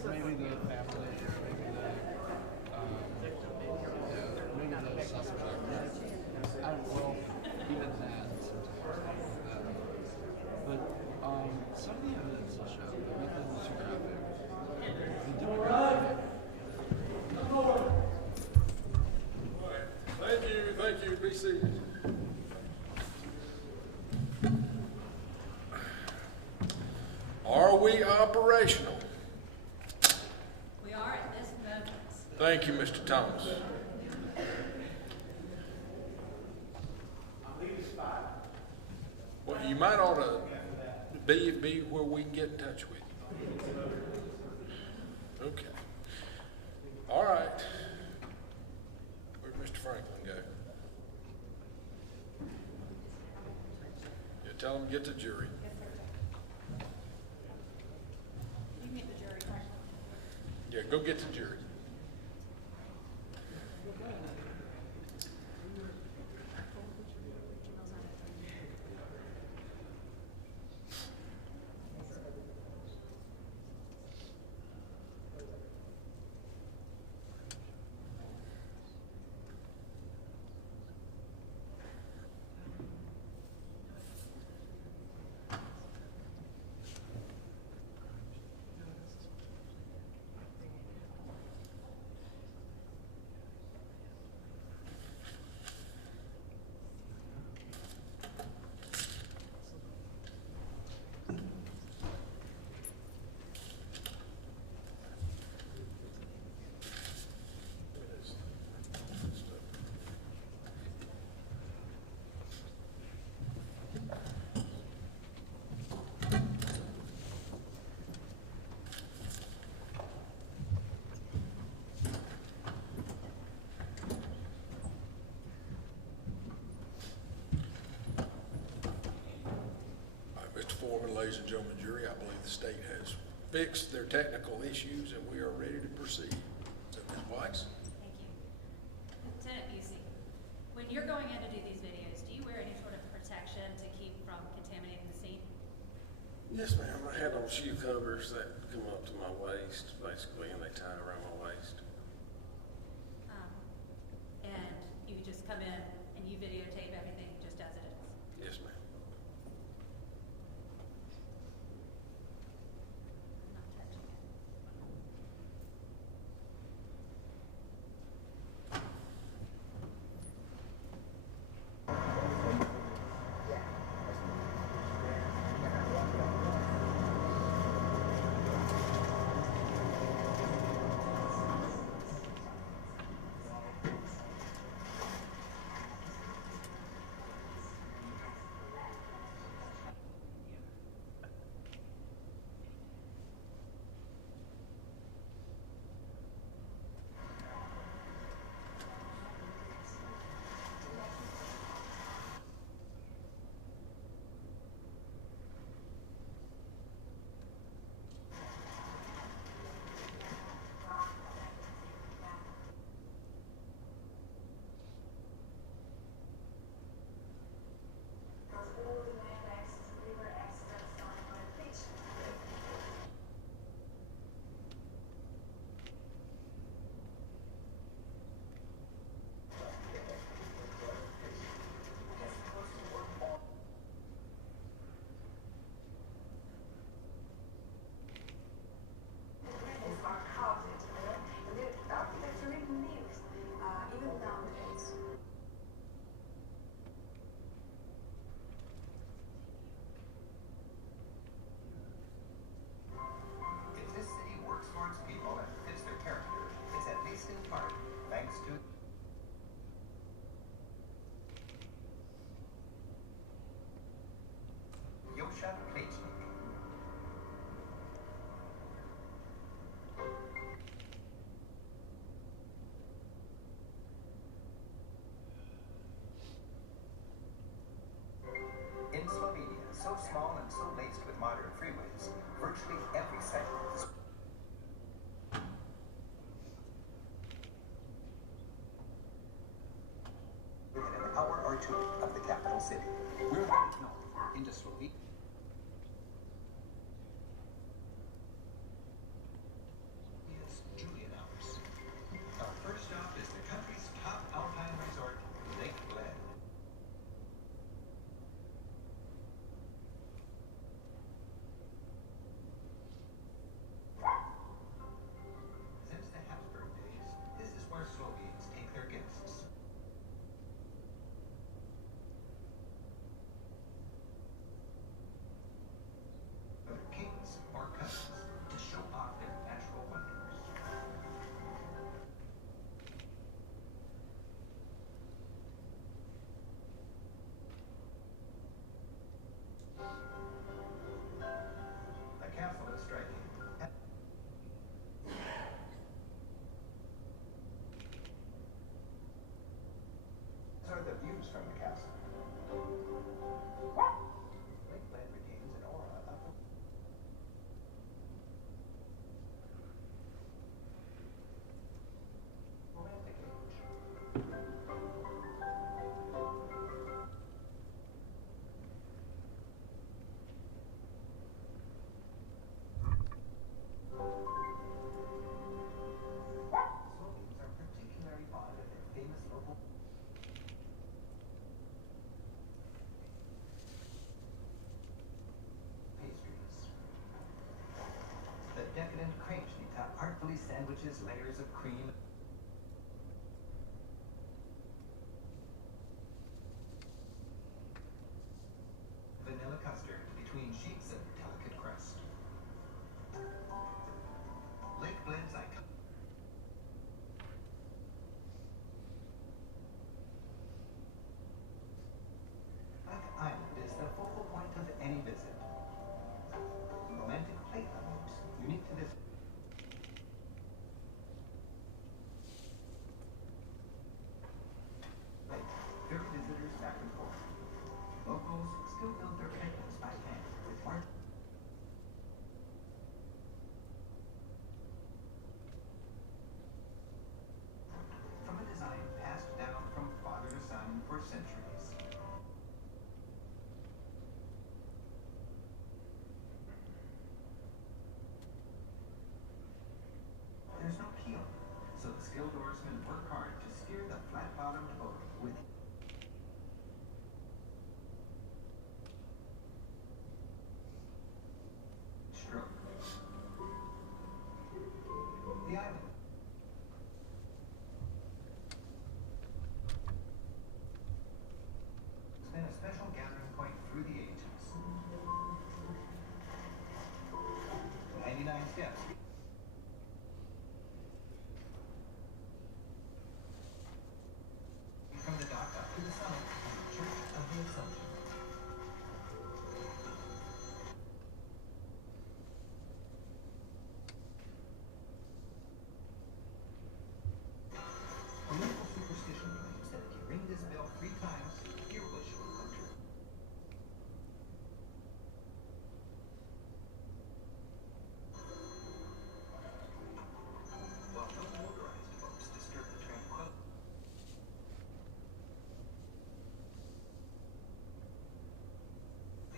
maybe the family, maybe the suspect. Well, even that sometimes. But some of the evidence will show that nothing was too graphic. Thank you, be seated. Are we operational? We are at this moment. Thank you, Mr. Thomas. Well, you might ought to be where we can get in touch with you. Okay. All right. Where'd Mr. Franklin go? Yeah, tell him to get the jury. You can get the jury question. Yeah, go get the jury. Foreman, ladies and gentlemen, jury, I believe the state has fixed their technical issues and we are ready to proceed. So, Ms. Weiss? Thank you. Lieutenant Busey, when you're going in to do these videos, do you wear any sort of protection to keep from contaminating the scene? Yes, ma'am. I had on shoe covers that come up to my waist, basically, and they tie around my waist. And you just come in and you videotape everything just as it is? Yes, ma'am. Not touching it. modern freeways, virtually every segment is within an hour or two of the capital city. We're headed north into Slovenia. Julian hours. Our first stop is the country's top alpine resort, Lake Glen. Since the Habsburg days, this is where Slovenes take their guests. Whether kings or cousins, to show off their natural wonders. The castle is striking. These are the views from the castle. Lake Glen retains an aura of romantic age. Slovenes are particularly fond of their famous local pastries. The decadent kremschnita artfully sandwiches layers of cream. Vanilla custard between sheets of delicate crust. Lake Glen's icon. Lake Island is the focal point of any visit. Romantic playgrounds, unique to this. Lake, ferry visitors back and forth. Locals still build their cabins by hand with large. From a design passed down from father to son for centuries. There's no keel, so the skilled oarsmen work hard to steer the flat-bottomed boat with stroke. The island. It's been a special gathering point through the ages. 99 steps. From the dock up to the summit of the Church of the Assumption. A local superstition claims that if you ring this bell 3 times, your wish will come true. While no motorized boats disturb the tranquility.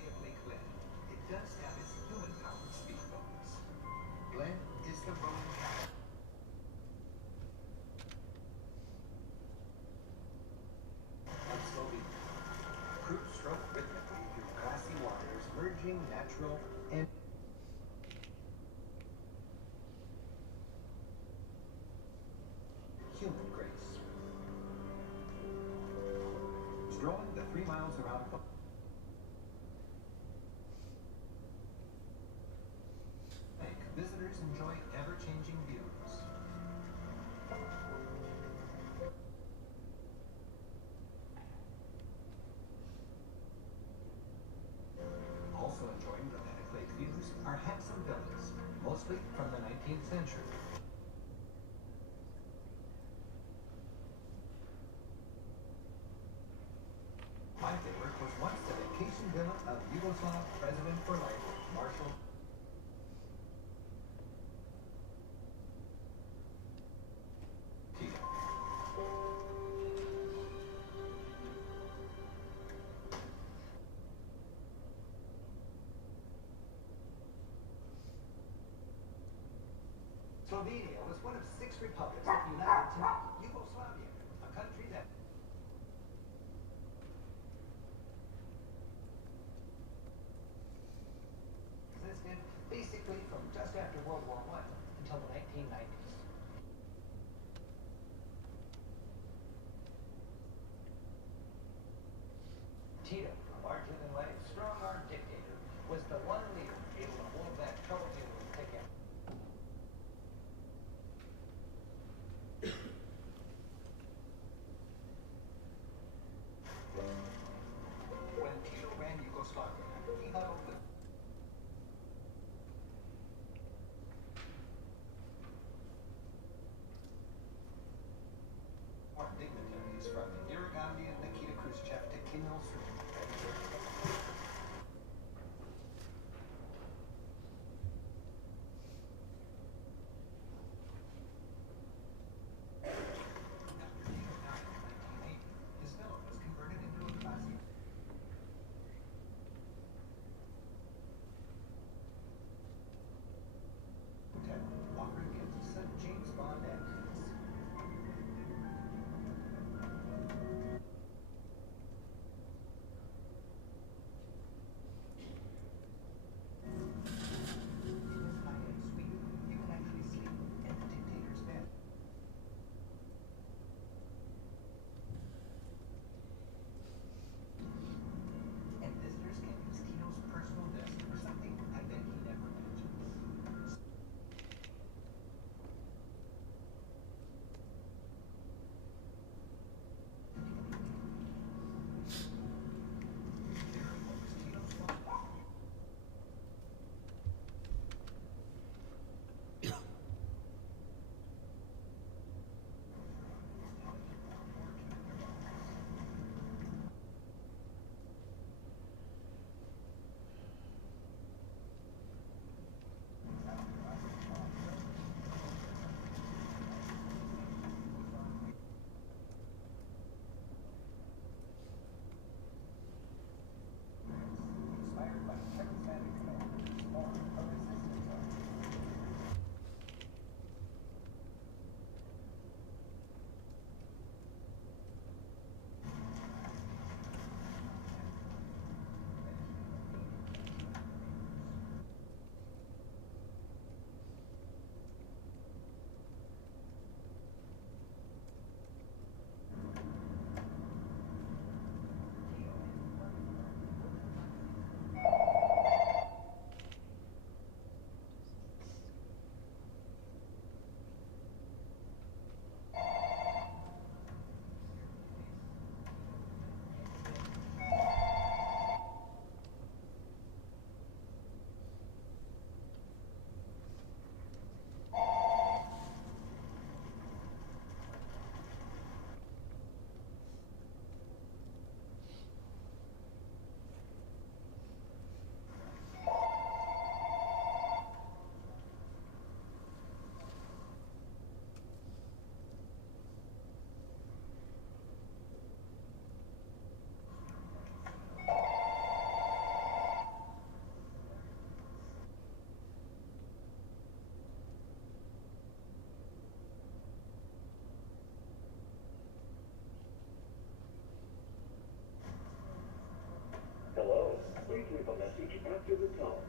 Of Lake Glen, it does have its human-powered speedboats. Glen is the Roman capital. Of Slovenia. Crews stroke rhythmically through glassy waters, merging natural and human grace. Strolling the 3 miles around Lake, visitors enjoy ever-changing views. Also enjoying dramatic lake views are handsome villas, mostly from the 19th century. My favorite was once the vacation villa of Yugoslav president for life, Slovenia was one of 6 republics that united to make Yugoslavia, a country that existed basically from just after World War I until the 1990s. Tito, a larger-than-life, strong-arm dictator, was the one leader able to hold that troubled Italy together. When Tito ran Yugoslavia, he huddled with dignitaries from Indira Gandhi and Nikita Khrushchev to Kim Il-sung. After Tito died in 1980, his villa was converted into a classy. Hotel, offering gifts of James Bond antiques. In this high-end suite, you can actually sleep in the dictator's bed. And visitors can use Tito's personal desk for something I bet he never imagined. There was Tito's phone. Inspired by charismatic commanders, formed a resistance army. Hello, please leave a message after the tone.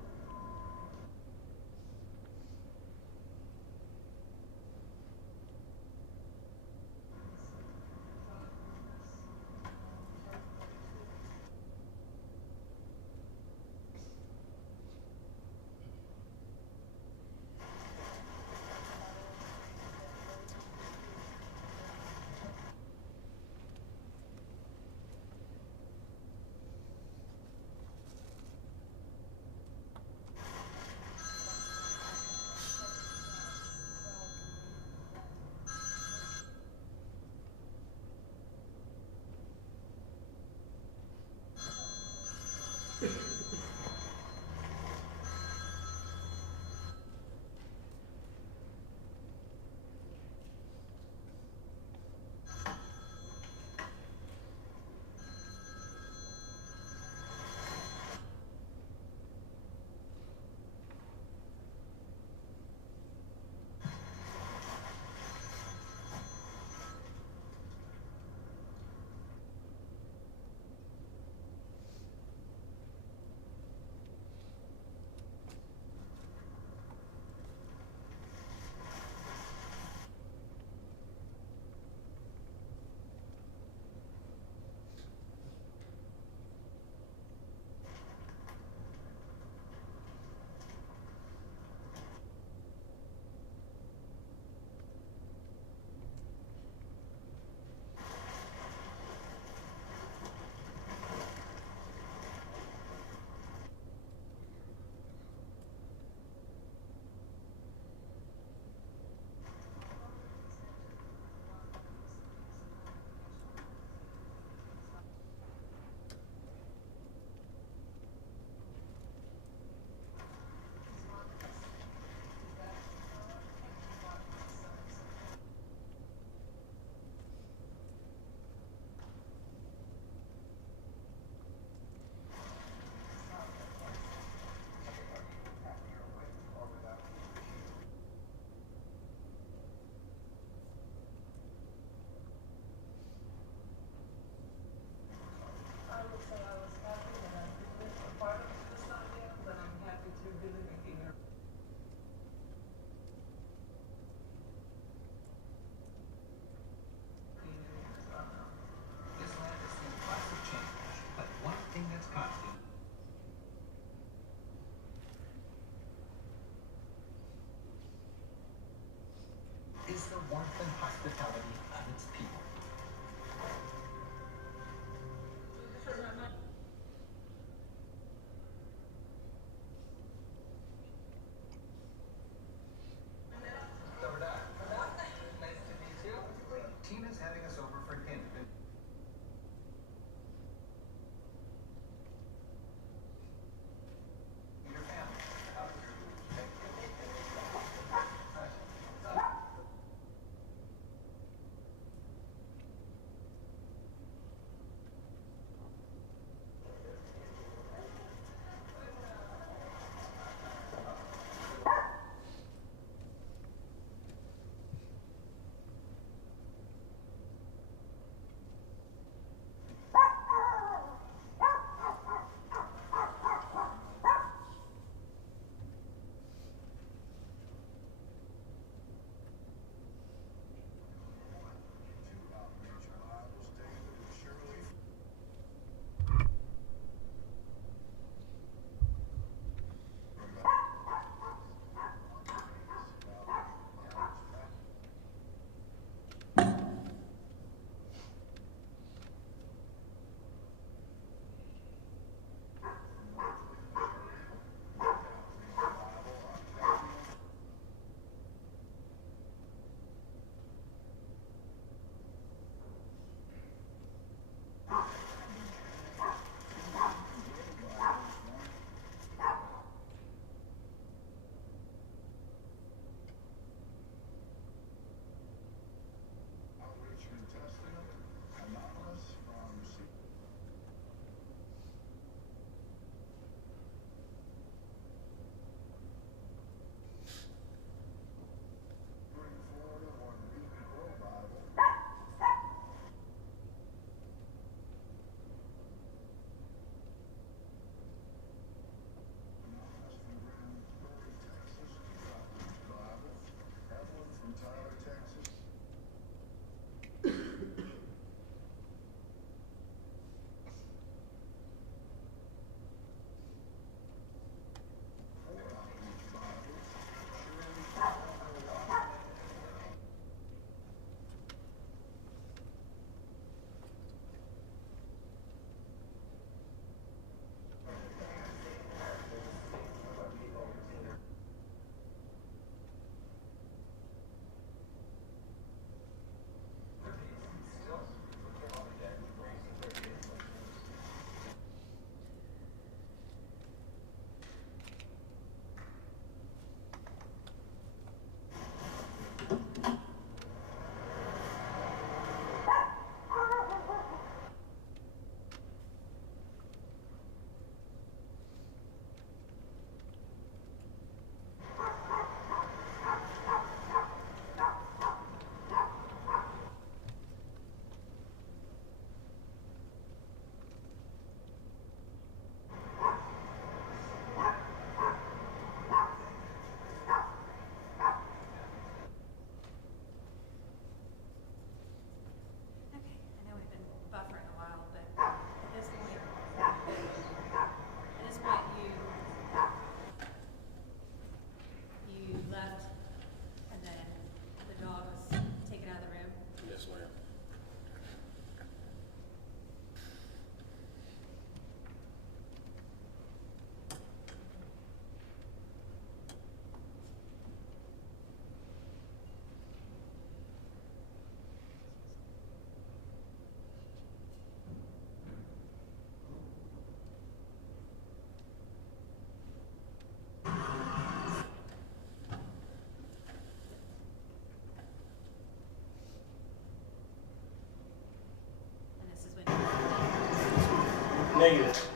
Negative.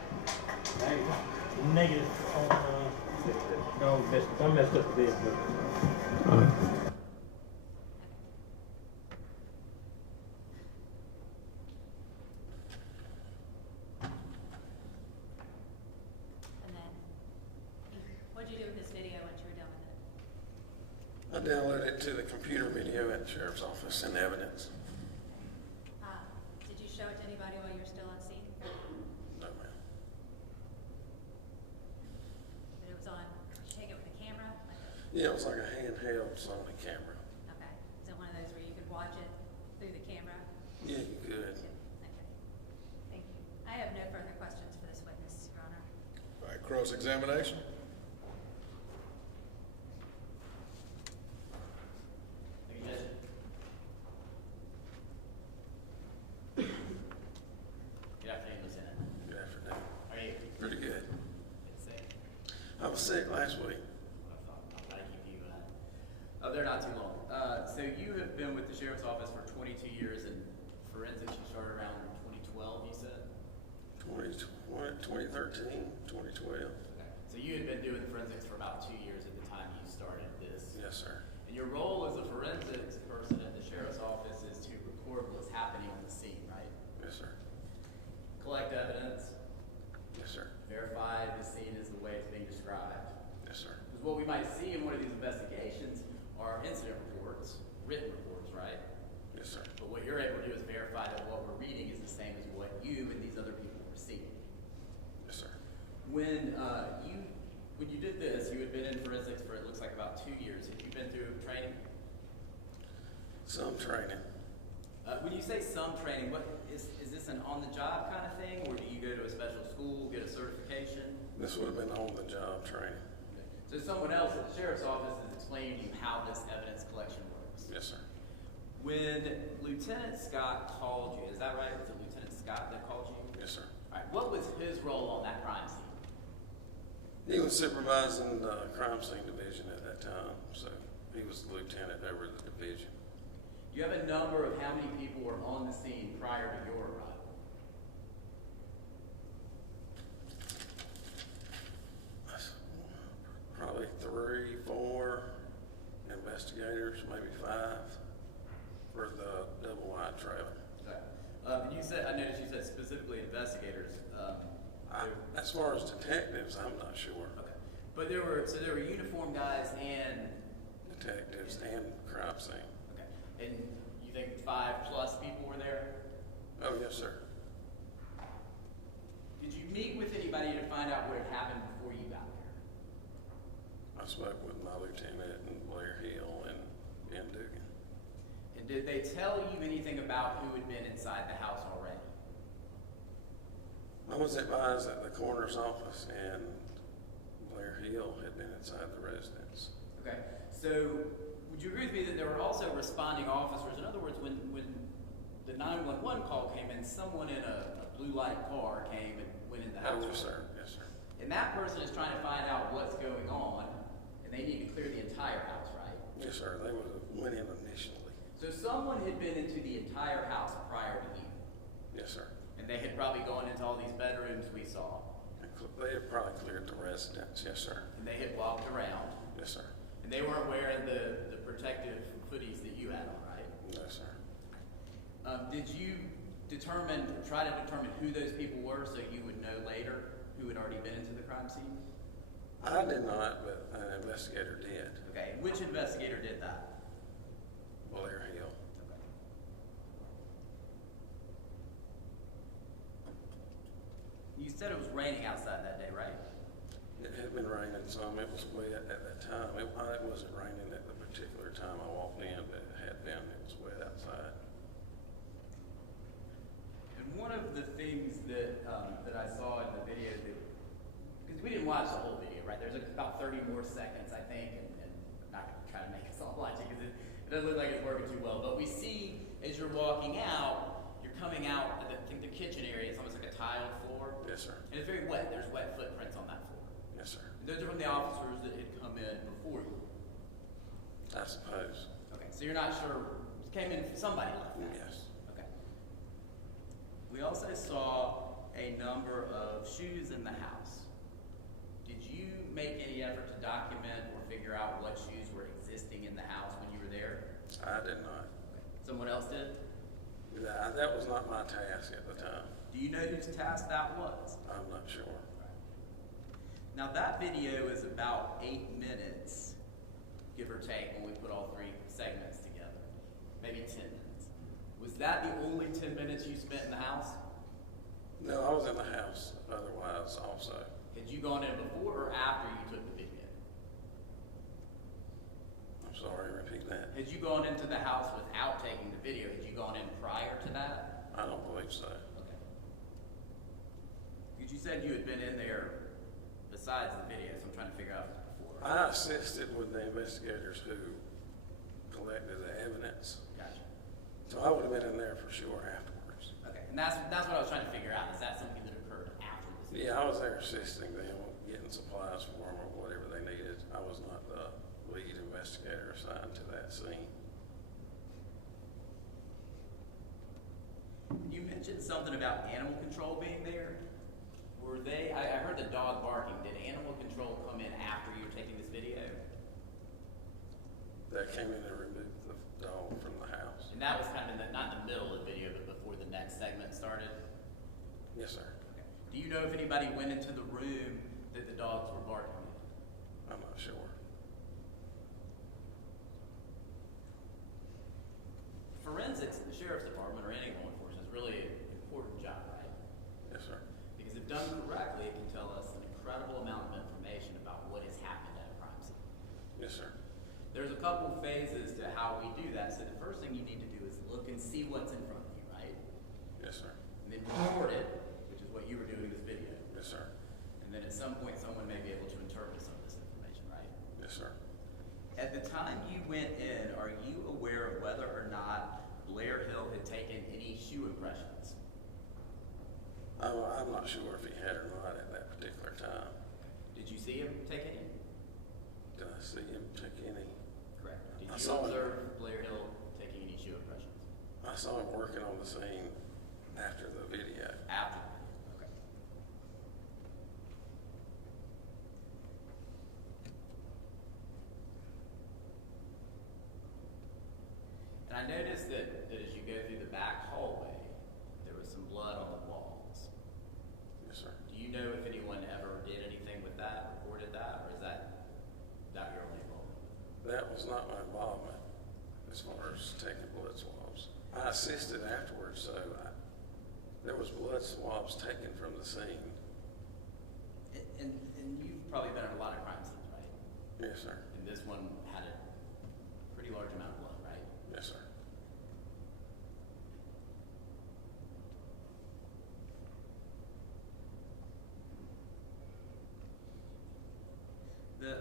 Negative on, no, I messed up the bid, but. And then, what'd you do with this video once you were done with it? I downloaded it to the computer video at the sheriff's office in evidence. Did you show it to anybody while you were still on scene? No, ma'am. But it was on, did you take it with a camera? Yeah, it was like a handheld Sony camera. Okay. Is it one of those where you could watch it through the camera? Yeah, you could. Okay. Thank you. I have no further questions for this witness, Your Honor. All right, cross-examination. Good afternoon, Lieutenant. Good afternoon. How are you? Pretty good. Good, sick. I was sick last week. I'll try to keep you, oh, they're not too long. So you have been with the Sheriff's Office for 22 years, and forensics you started around 2012, you said? 2013, 2012. Okay. So you had been doing forensics for about 2 years at the time you started this. Yes, sir. And your role as a forensics person at the Sheriff's Office is to record what's happening on the scene, right? Yes, sir. Collect evidence, Yes, sir. verify the scene is the way it's being described. Yes, sir. Because what we might see in one of these investigations are incident reports, written reports, right? Yes, sir. But what you're able to do is verify that what we're reading is the same as what you and these other people were seeing. Yes, sir. When you did this, you had been in forensics for it looks like about 2 years. Have you been through training? Some training. When you say some training, what is this an on-the-job kind of thing, or do you go to a special school, get a certification? This would have been on-the-job training. So someone else at the Sheriff's Office is explaining to you how this evidence collection works. Yes, sir. When Lieutenant Scott called you, is that right? Was it Lieutenant Scott that called you? Yes, sir. All right. What was his role on that crime scene? He was supervising the crime scene division at that time, so he was the lieutenant over the division. Do you have a number of how many people were on the scene prior to your arrival? Probably 3, 4 investigators, maybe 5 for the double wide trailer. Okay. And you said, I noticed you said specifically investigators. As far as detectives, I'm not sure. Okay. But there were uniformed guys and Detectives and crime scene. okay. And you think 5+ people were there? Oh, yes, sir. Did you meet with anybody to find out what had happened before you got there? I spoke with my lieutenant and Blair Hill and Ben Dugan. And did they tell you anything about who had been inside the house already? I was advised that the coroner's office and Blair Hill had been inside the residence. Okay. So would you agree with me that there were also responding officers? In other words, when the 911 call came in, someone in a blue light car came and went in the house. Oh, yes, sir. Yes, sir. And that person is trying to find out what's going on, and they need to clear the entire house, right? Yes, sir. They went in initially. So someone had been into the entire house prior to you. Yes, sir. And they had probably gone into all these bedrooms we saw. They had probably cleared the residence. Yes, sir. And they had walked around. Yes, sir. And they weren't wearing the protective hoodies that you had on, right? No, sir. Did you try to determine who those people were so you would know later who had already been into the crime scene? I did not, but an investigator did. Okay, which investigator did that? Blair Hill. Okay. You said it was raining outside that day, right? It had been raining some. It was wet at that time. It wasn't raining at the particular time I walked in, but it had been. It was wet outside. And one of the things that I saw in the video, because we didn't watch the whole video, right? There's about 30 more seconds, I think, and I'm not going to try to make us all watch it because it doesn't look like it's working too well. But we see as you're walking out, you're coming out, I think the kitchen area, it's almost like a tiled floor. Yes, sir. And it's very wet. There's wet footprints on that floor. Yes, sir. And those are from the officers that had come in before you. I suppose. Okay, so you're not sure, came in, somebody left that. Yes. Okay. We also saw a number of shoes in the house. Did you make any effort to document or figure out what shoes were existing in the house when you were there? I did not. Someone else did? That was not my task at the time. Do you know whose task that was? I'm not sure. Now that video is about 8 minutes, give or take, when we put all 3 segments together. Maybe 10 minutes. Was that the only 10 minutes you spent in the house? No, I was in the house otherwise also. Had you gone in before or after you took the video? I'm sorry, repeat that. Had you gone into the house without taking the video? Had you gone in prior to that? I don't believe so. Okay. Because you said you had been in there besides the video, so I'm trying to figure out if it was before. I assisted with the investigators who collected the evidence. Gotcha. So I would have been in there for sure afterwards. Okay, and that's what I was trying to figure out. Is that something that occurred after this video? Yeah, I was there assisting them, getting supplies for them or whatever they needed. I was not the lead investigator assigned to that scene. You mentioned something about animal control being there. Were they, I heard the dog barking. Did animal control come in after you were taking this video? They came in and removed the dog from the house. And that was kind of not in the middle of the video, but before the next segment started? Yes, sir. Okay. Do you know if anybody went into the room that the dogs were barking in? I'm not sure. Forensics in the sheriff's department or any law enforcement is really an important job, right? Yes, sir. Because if done correctly, it can tell us an incredible amount of information about what has happened at a crime scene. Yes, sir. There's a couple phases to how we do that. So the first thing you need to do is look and see what's in front of you, right? Yes, sir. And then record it, which is what you were doing in this video. Yes, sir. And then at some point, someone may be able to interpret some of this information, right? Yes, sir. At the time you went in, are you aware of whether or not Blair Hill had taken any shoe impressions? I'm not sure if he had or not at that particular time. Did you see him take any? Did I see him take any? Correct. Did I you saw him. observe Blair Hill taking any shoe impressions? I saw him working on the scene after the video. After the video, okay. And I noticed that as you go through the back hallway, there was some blood on the walls. Yes, sir. Do you know if anyone ever did anything with that, reported that, or is that your only involvement? That was not my involvement as far as taking blood swabs. I assisted afterwards, so there was blood swabs taken from the scene. And you've probably been in a lot of crime scenes, right? Yes, sir. And this one had a pretty large amount of blood, right? Yes, sir. The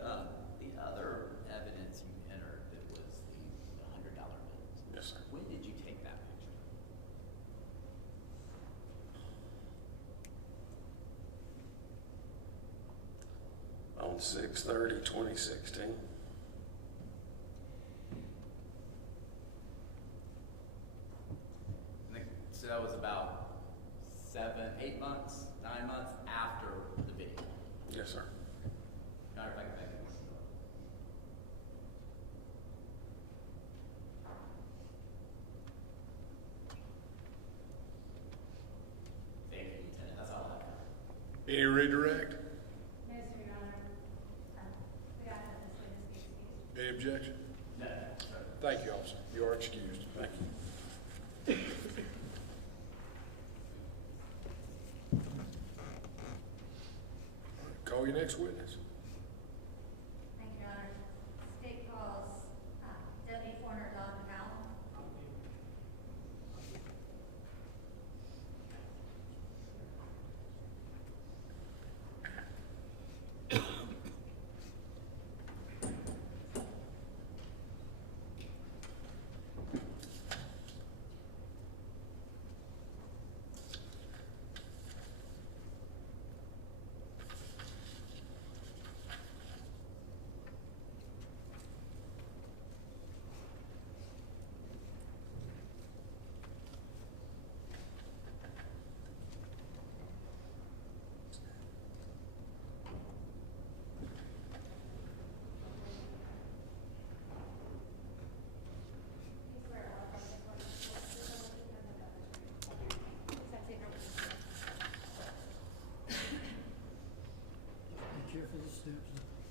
other evidence you entered that was the $100 bills. Yes, sir. When did you take that picture? On 6/30/2016. So that was about 8 months, 9 months after the video. Yes, sir. Matter of fact, maybe more. Thank you, Lieutenant. That's all I have. Any redirect? No, sir, Your Honor. We got this witness be excused. Any objection? No, sir. Thank you, officer. You are excused. Thank you. Call your next witness. Thank you, Your Honor. State calls Deputy Coroner Don McCallum.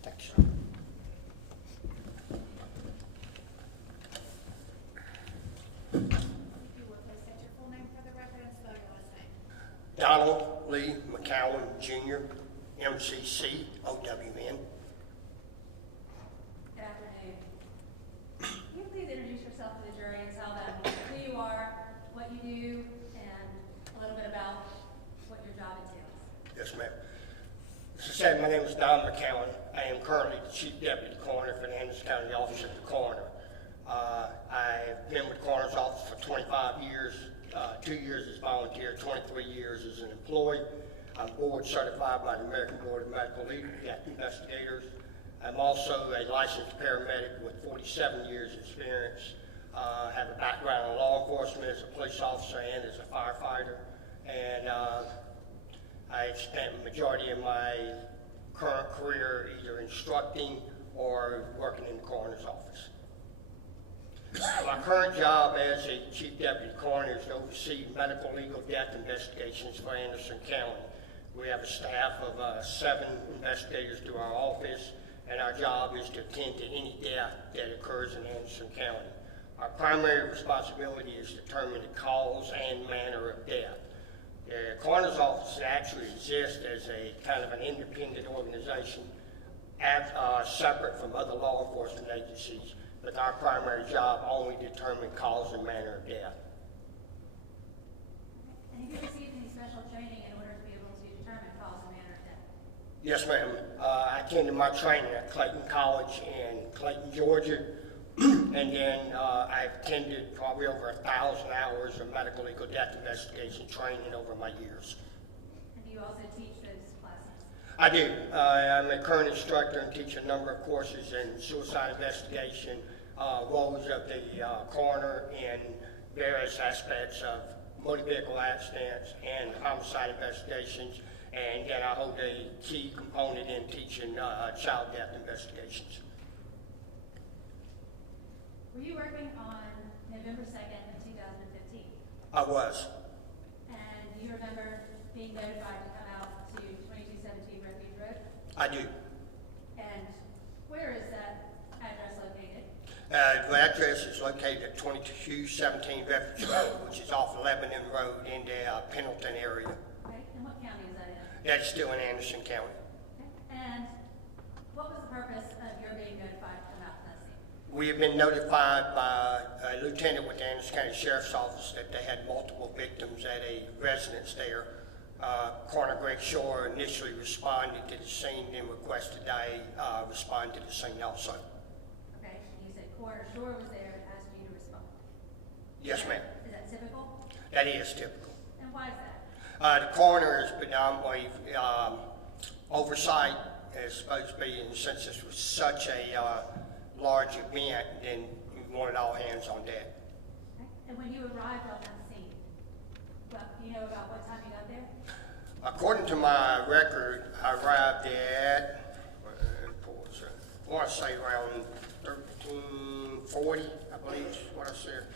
Thanks. If you would please state your full name for the record and spell your last name. Donald Lee McCowan Jr., MCCOWN. Good afternoon. Can you please introduce yourself to the jury and tell them who you are, what you do, and a little bit about what your job entails? Yes, ma'am. As I said, my name is Don McCowan. I am currently the Chief Deputy Coroner for the Anderson County Office of the Coroner. I've been with the Coroner's Office for 25 years, 2 years as volunteer, 23 years as an employee. I'm board certified by the American Board of Medical Legal Investigators. I'm also a licensed paramedic with 47 years experience. I have a background in law enforcement as a police officer and as a firefighter. And I spent the majority of my current career either instructing or working in the coroner's office. My current job as a Chief Deputy Coroner is to oversee medical legal death investigations for Anderson County. We have a staff of 7 investigators through our office, and our job is to attend to any death that occurs in Anderson County. Our primary responsibility is to determine the cause and manner of death. The Coroner's Office actually exists as a kind of an independent organization, separate from other law enforcement agencies, but our primary job only determines cause and manner of death. And have you received any special training in order to be able to determine cause and manner of death? Yes, ma'am. I attended my training at Clayton College in Clayton, Georgia, and then I've attended probably over 1,000 hours of medical legal death investigation training over my years. And do you also teach those classes? I do. I'm a current instructor and teach a number of courses in suicide investigation, roles of the coroner in various aspects of motor vehicle accidents and homicide investigations, and then I hold a key component in teaching child death investigations. Were you working on November 2nd of 2015? I was. And do you remember being notified to come out to 2217 Refuge Road? I do. And where is that address located? The address is located at 2217 Refuge Road, which is off Lebanon Road in the Pendleton area. Okay. And what county is that in? That's still in Anderson County. Okay. And what was the purpose of your being notified to come out to that scene? We have been notified by a lieutenant with the Anderson County Sheriff's Office that they had multiple victims at a residence there. Coroner Greg Shore initially responded to the scene, then requested I respond to the scene also. Okay. And you said Coroner Shore was there and asked you to respond. Yes, ma'am. Is that typical? That is typical. And why is that? The coroner is predominantly oversight is supposed to be, and since this was such a large event, then we wanted all hands on deck. Okay. And when you arrived on that scene, well, do you know about what time you got there? According to my record, I arrived at, I want to say around 1340, I believe is what I said.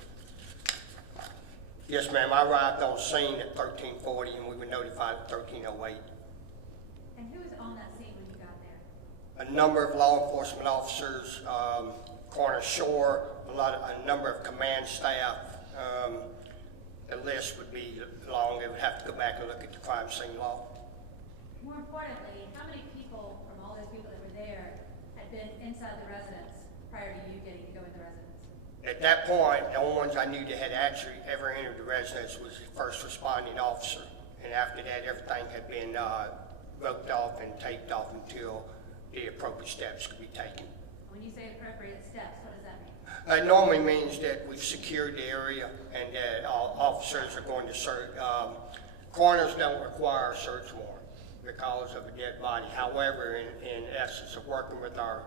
Yes, ma'am, I arrived on scene at 1340 and we were notified at 1308. And who was on that scene when you got there? A number of law enforcement officers, Coroner Shore, a number of command staff. The list would be long. It would have to go back and look at the crime scene law. More importantly, how many people from all those people that were there had been inside the residence prior to you getting to go in the residence? At that point, the only ones I knew that had actually ever entered the residence was the first responding officer. And after that, everything had been roped off and taped off until the appropriate steps could be taken. When you say appropriate steps, what does that mean? It normally means that we've secured the area and that all officers are going to search. Coroners don't require a search warrant because of a dead body. However, in essence of working with our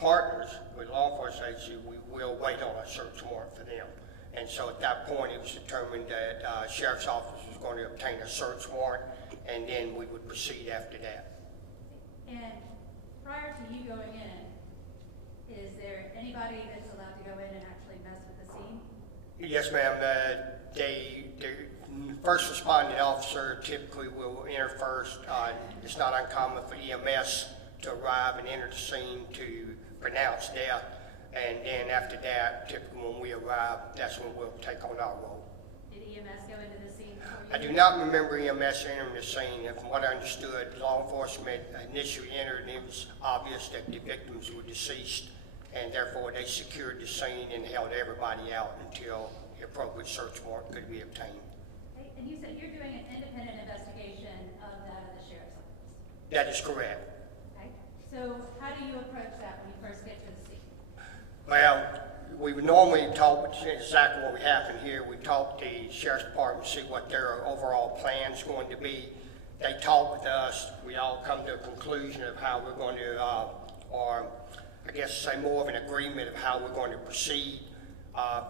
partners with law enforcement agencies, we will wait on a search warrant for them. And so at that point, it was determined that Sheriff's Office was going to obtain a search warrant, and then we would proceed after that. And prior to you going in, is there anybody that's allowed to go in and actually mess with the scene? Yes, ma'am. The first responding officer typically will enter first. It's not uncommon for EMS to arrive and enter the scene to pronounce death. And then after that, typically when we arrive, that's when we'll take on our role. Did EMS go into the scene before you? I do not remember EMS entering the scene, and from what I understood, law enforcement initially entered, and it was obvious that the victims were deceased, and therefore they secured the scene and held everybody out until the appropriate search warrant could be obtained. Okay, and you said you're doing an independent investigation of that of the sheriff's office. That is correct. Okay, so how do you approach that when you first get to the scene? Well, we would normally talk, which is exactly what we happened here. We talk to the sheriff's department, see what their overall plan's going to be. They talk with us. We all come to a conclusion of how we're going to, or I guess say more of an agreement of how we're going to proceed.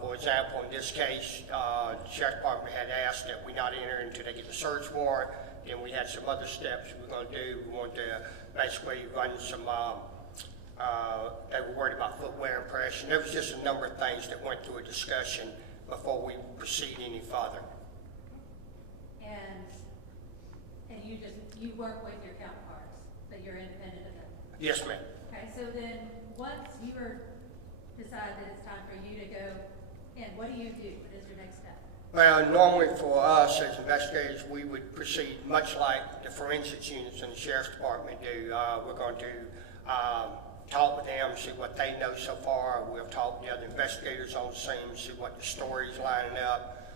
For example, in this case, the sheriff's department had asked that we not enter until they get the search warrant. Then we had some other steps we were going to do. We wanted to basically run some, they were worried about footwear impression. There was just a number of things that went through a discussion before we proceed any further. And you work with your counterparts, but you're independent of them? Yes, ma'am. Okay, so then once you decide that it's time for you to go in, what do you do? What is your next step? Well, normally for us as investigators, we would proceed much like the forensics units in the sheriff's department do. We're going to talk with them, see what they know so far. We'll talk with the other investigators on the scene, see what the story's lining up.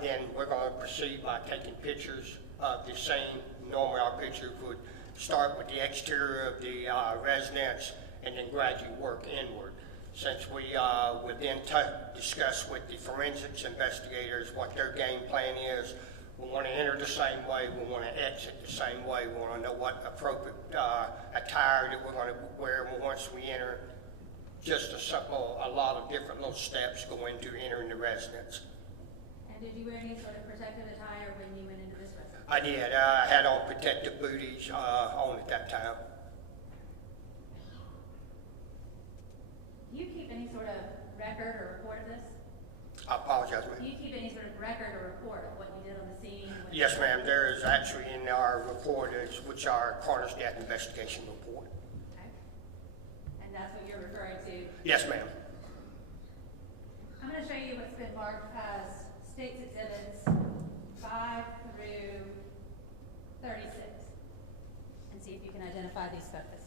Then we're going to proceed by taking pictures of the scene. Normally our pictures would start with the exterior of the residence and then gradually work inward. Since we would then discuss with the forensics investigators what their game plan is, we want to enter the same way, we want to exit the same way, we want to know what appropriate attire that we're going to wear once we enter. Just a lot of different little steps go into entering the residence. And did you wear any sort of protective attire when you went into this residence? I did. I had on protective booties on at that time. Do you keep any sort of record or report of this? I apologize, ma'am. Do you keep any sort of record or report of what you did on the scene? Yes, ma'am. There is actually in our report, which our coroner's death investigation report. Okay. And that's what you're referring to? Yes, ma'am. I'm going to show you what's been marked as State's Exhibits 5 through 36 and see if you can identify these photos.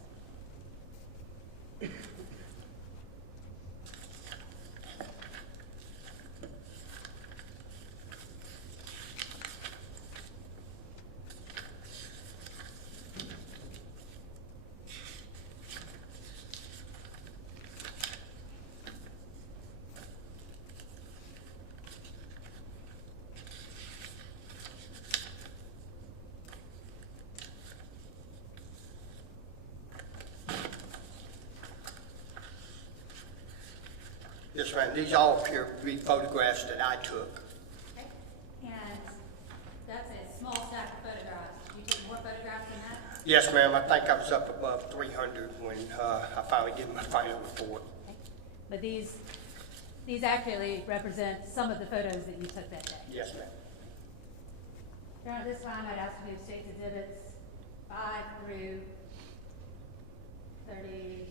Yes, ma'am. These all appear to be photographs that I took. Okay. And that's a small stack of photographs. Did you take more photographs than that? Yes, ma'am. I think I was up above 300 when I finally did my final report. Okay. But these accurately represent some of the photos that you took that day. Yes, ma'am. Your Honor, this time I'd ask to move State's Exhibits 5 through 36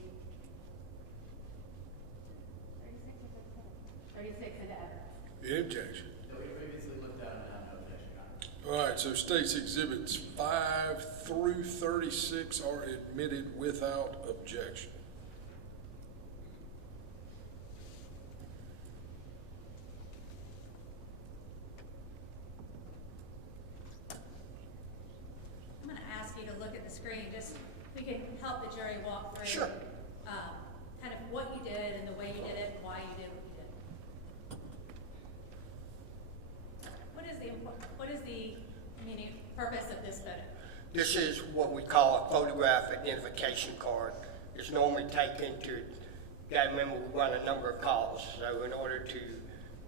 into evidence. Any objection? So we previously looked at and have no objection, Your Honor. All right, so State's Exhibits 5 through 36 are admitted without objection. I'm going to ask you to look at the screen, just we can help the jury walk through. Sure. Kind of what you did and the way you did it and why you did what you did. What is the purpose of this photo? This is what we call a photograph identification card. It's normally taken to, you gotta remember we run a number of calls. So in order to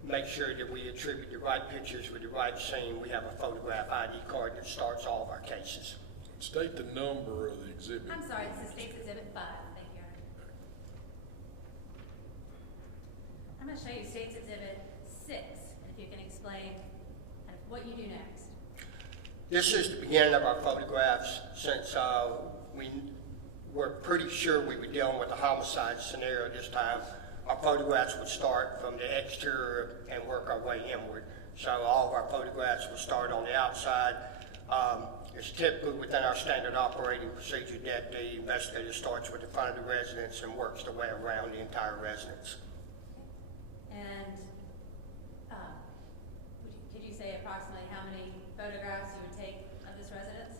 make sure that we attribute the right pictures with the right scene, we have a photograph ID card that starts all of our cases. State the number of the exhibit. I'm sorry, this is State's Exhibit 5. Thank you, Your Honor. I'm going to show you State's Exhibit 6, and if you can explain kind of what you do next. This is the beginning of our photographs. Since we were pretty sure we were dealing with a homicide scenario this time, our photographs would start from the exterior and work our way inward. So all of our photographs will start on the outside. It's typically within our standard operating procedure that the investigator starts with the front of the residence and works their way around the entire residence. And could you say approximately how many photographs you would take of this residence?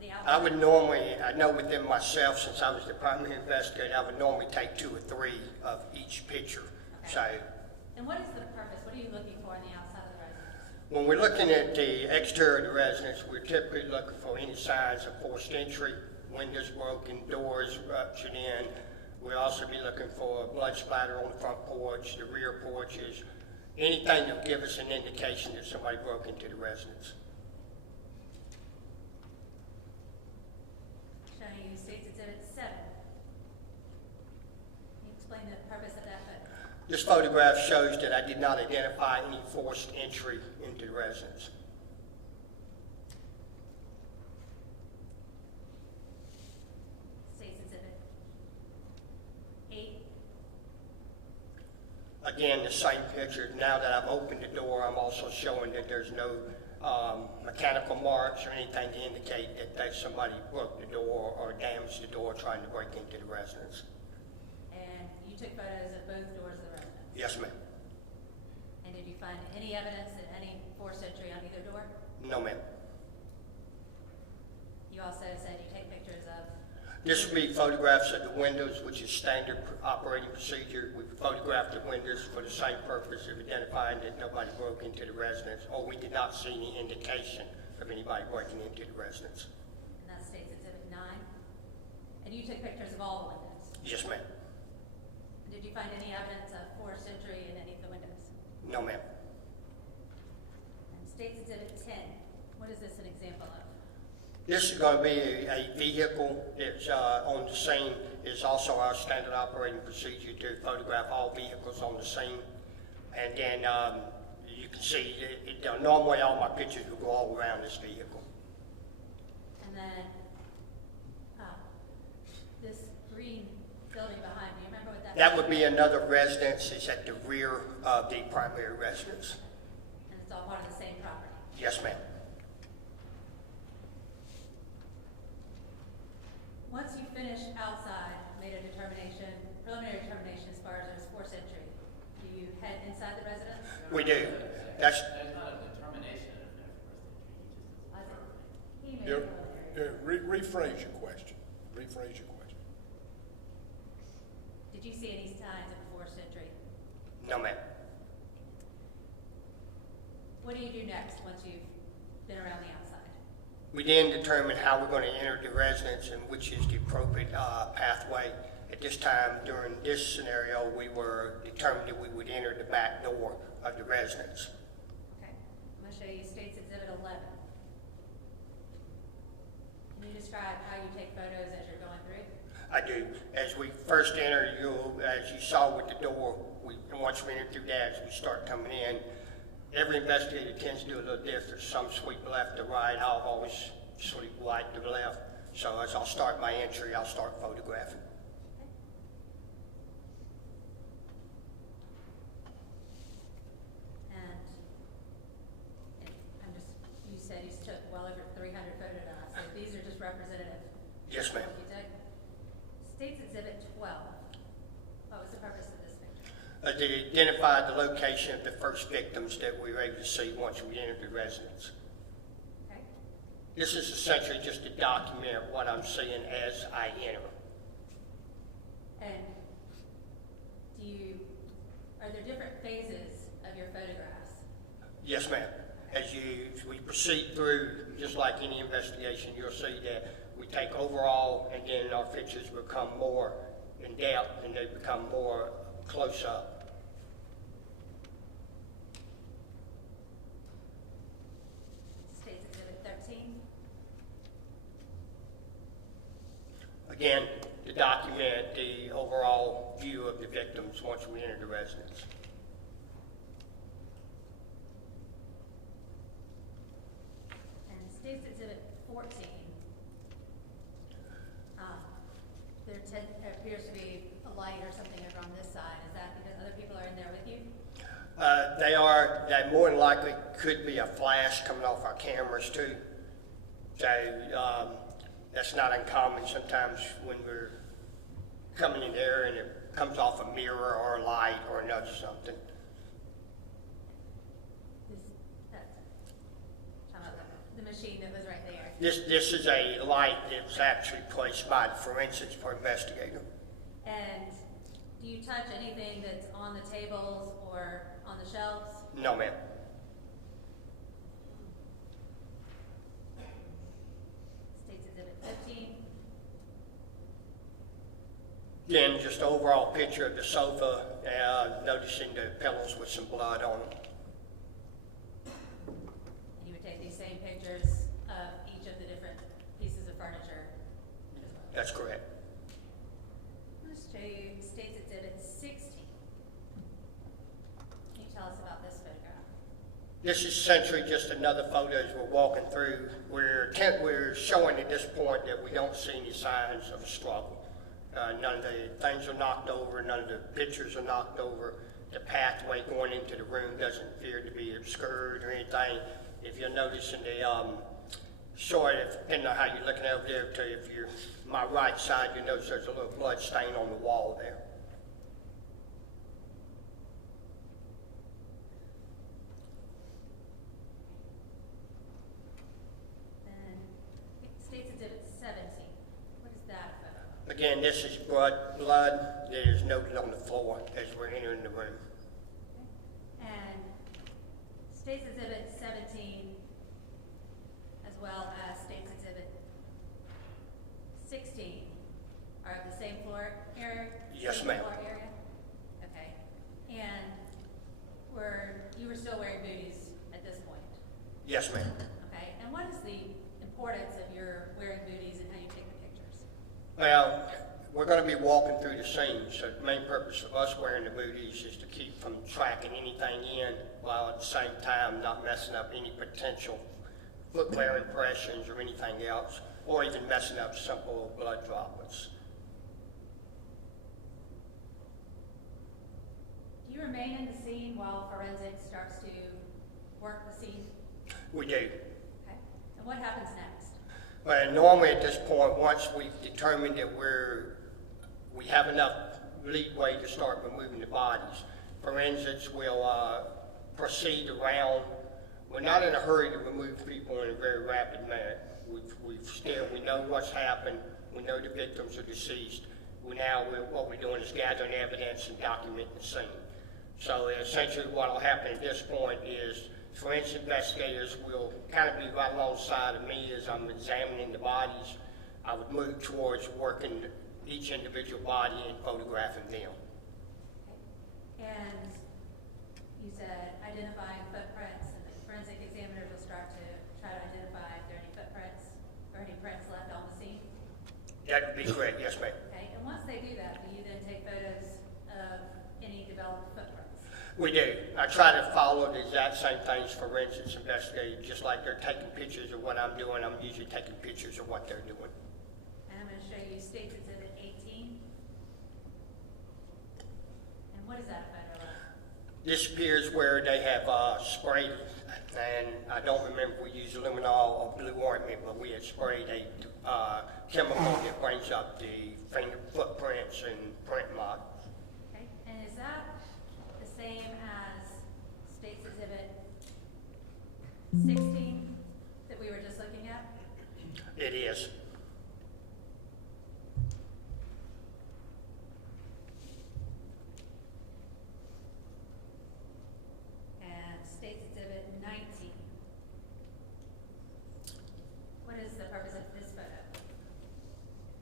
The outside? I would normally, I know within myself, since I was the primary investigator, I would normally take 2 or 3 of each picture. Okay. So, and what is the purpose? What are you looking for on the outside of the residence? when we're looking at the exterior of the residence, we're typically looking for any signs of forced entry, windows broken, doors ruptured in. We'll also be looking for blood splatter on the front porch, the rear porches, anything that will give us an indication that somebody broke into the residence. Showing you State's Exhibit 7. Can you explain the purpose of that photo? This photograph shows that I did not identify any forced entry into the residence. State's Exhibit 8. Again, the same picture. Now that I've opened the door, I'm also showing that there's no mechanical marks or anything to indicate that somebody broke the door or damaged the door trying to break into the residence. And you took photos of both doors of the residence? Yes, ma'am. And did you find any evidence that any forced entry on either door? No, ma'am. You also said you take pictures of? This would be photographs of the windows, which is standard operating procedure. We photographed the windows for the same purpose of identifying that nobody broke into the residence, or we did not see any indication of anybody breaking into the residence. And that's State's Exhibit 9. And you took pictures of all the windows? Yes, ma'am. And did you find any evidence of forced entry in any of the windows? No, ma'am. And State's Exhibit 10, what is this an example of? This is going to be a vehicle that's on the scene. It's also our standard operating procedure to photograph all vehicles on the scene. And then you can see, normally all my pictures will go all around this vehicle. And then this green building behind, do you remember what that That would be another residence. It's at the rear of the primary residence. And it's all part of the same property? Yes, ma'am. Once you finish outside, made a determination, preliminary determination as far as there's forced entry, do you head inside the residence? We do. That's There's not a determination of no forced entry. He just He made a preliminary. Rephrase your question. Rephrase your question. Did you see any signs of forced entry? no, ma'am. What do you do next once you've been around the outside? We then determine how we're going to enter the residence and which is the appropriate pathway. At this time, during this scenario, we were determined that we would enter the back door of the residence. Okay, I'm going to show you State's Exhibit 11. Can you describe how you take photos as you're going through? I do. As we first enter, as you saw with the door, and once we enter through that, as we start coming in, every investigator tends to do a little different. Some sweep left to right. I'll always sweep right to the left. So as I'll start my entry, I'll start photographing. And you said you took well over 300 photographs. So these are just representative. Yes, ma'am. You took. State's Exhibit 12. What was the purpose of this picture? To identify the location of the first victims that we were able to see once we entered the residence. Okay. This is essentially just to document what I'm seeing as I enter. And are there different phases of your photographs? Yes, ma'am. As we proceed through, just like any investigation, you'll see that we take overall, and then our pictures become more in depth, and they become more close up. State's Exhibit 13. Again, to document the overall view of the victims once we enter the residence. And State's Exhibit 14. That more than likely could be a flash coming off our cameras too. So that's not uncommon sometimes when we're coming in there and it comes off a mirror or a light or another something. The machine that was right there. This is a light that was actually placed by the forensics for investigator. And do you touch anything that's on the tables or on the shelves? No, ma'am. State's Exhibit 15. Again, just an overall picture of the sofa, noticing the pillows with some blood on them. And you would take these same pictures of each of the different pieces of furniture as well? That's correct. Let's show you State's Exhibit 16. Can you tell us about this photograph? This is essentially just another photo as we're walking through. We're showing at this point that we don't see any signs of a struggle. None of the things are knocked over, none of the pictures are knocked over. The pathway going into the room doesn't appear to be obscured or anything. If you'll notice in the short, depending on how you're looking over there, to if you're my right side, you notice there's a little blood stain on the wall there. State's Exhibit 17. What is that photo? Again, this is blood that is noted on the floor as we're entering the room. And State's Exhibit 17, as well as State's Exhibit 16, are at the same floor area? Yes, same ma'am. floor area? Okay. And you were still wearing booties at this point? Yes, ma'am. Okay. And what is the importance of your wearing booties and how you take the pictures? Well, we're going to be walking through the scene, so the main purpose of us wearing the booties is to keep from tracking anything in, while at the same time not messing up any potential footwear impressions or anything else, or even messing up simple blood droplets. Do you remain in the scene while forensics starts to work the scene? We do. Okay. And what happens next? Well, normally at this point, once we've determined that we have enough leeway to start removing the bodies, forensics will proceed around. We're not in a hurry to remove people in a very rapid manner. We know what's happened. We know the victims are deceased. What we're doing is gathering evidence and documenting the scene. So essentially what will happen at this point is forensic investigators will kind of be right alongside of me as I'm examining the bodies. I would move towards working each individual body and photographing them. Okay. And you said identifying footprints, and the forensic examiners will start to try to identify if there are any footprints or any prints left on the scene? That would be correct, yes, ma'am. Okay. And once they do that, do you then take photos of any developed footprints? We do. I try to follow the exact same things forensics investigators, just like they're taking pictures of what I'm doing, I'm usually taking pictures of what they're doing. And I'm going to show you State's Exhibit 18. And what is that photo of? This appears where they have sprayed, and I don't remember if we used luminol or blue ointment, but we had sprayed a chemical that brings up the finger footprints and print marks. Okay. And is that the same as State's Exhibit 16 that we were just looking at? It is. And State's Exhibit 19. What is the purpose of this photo?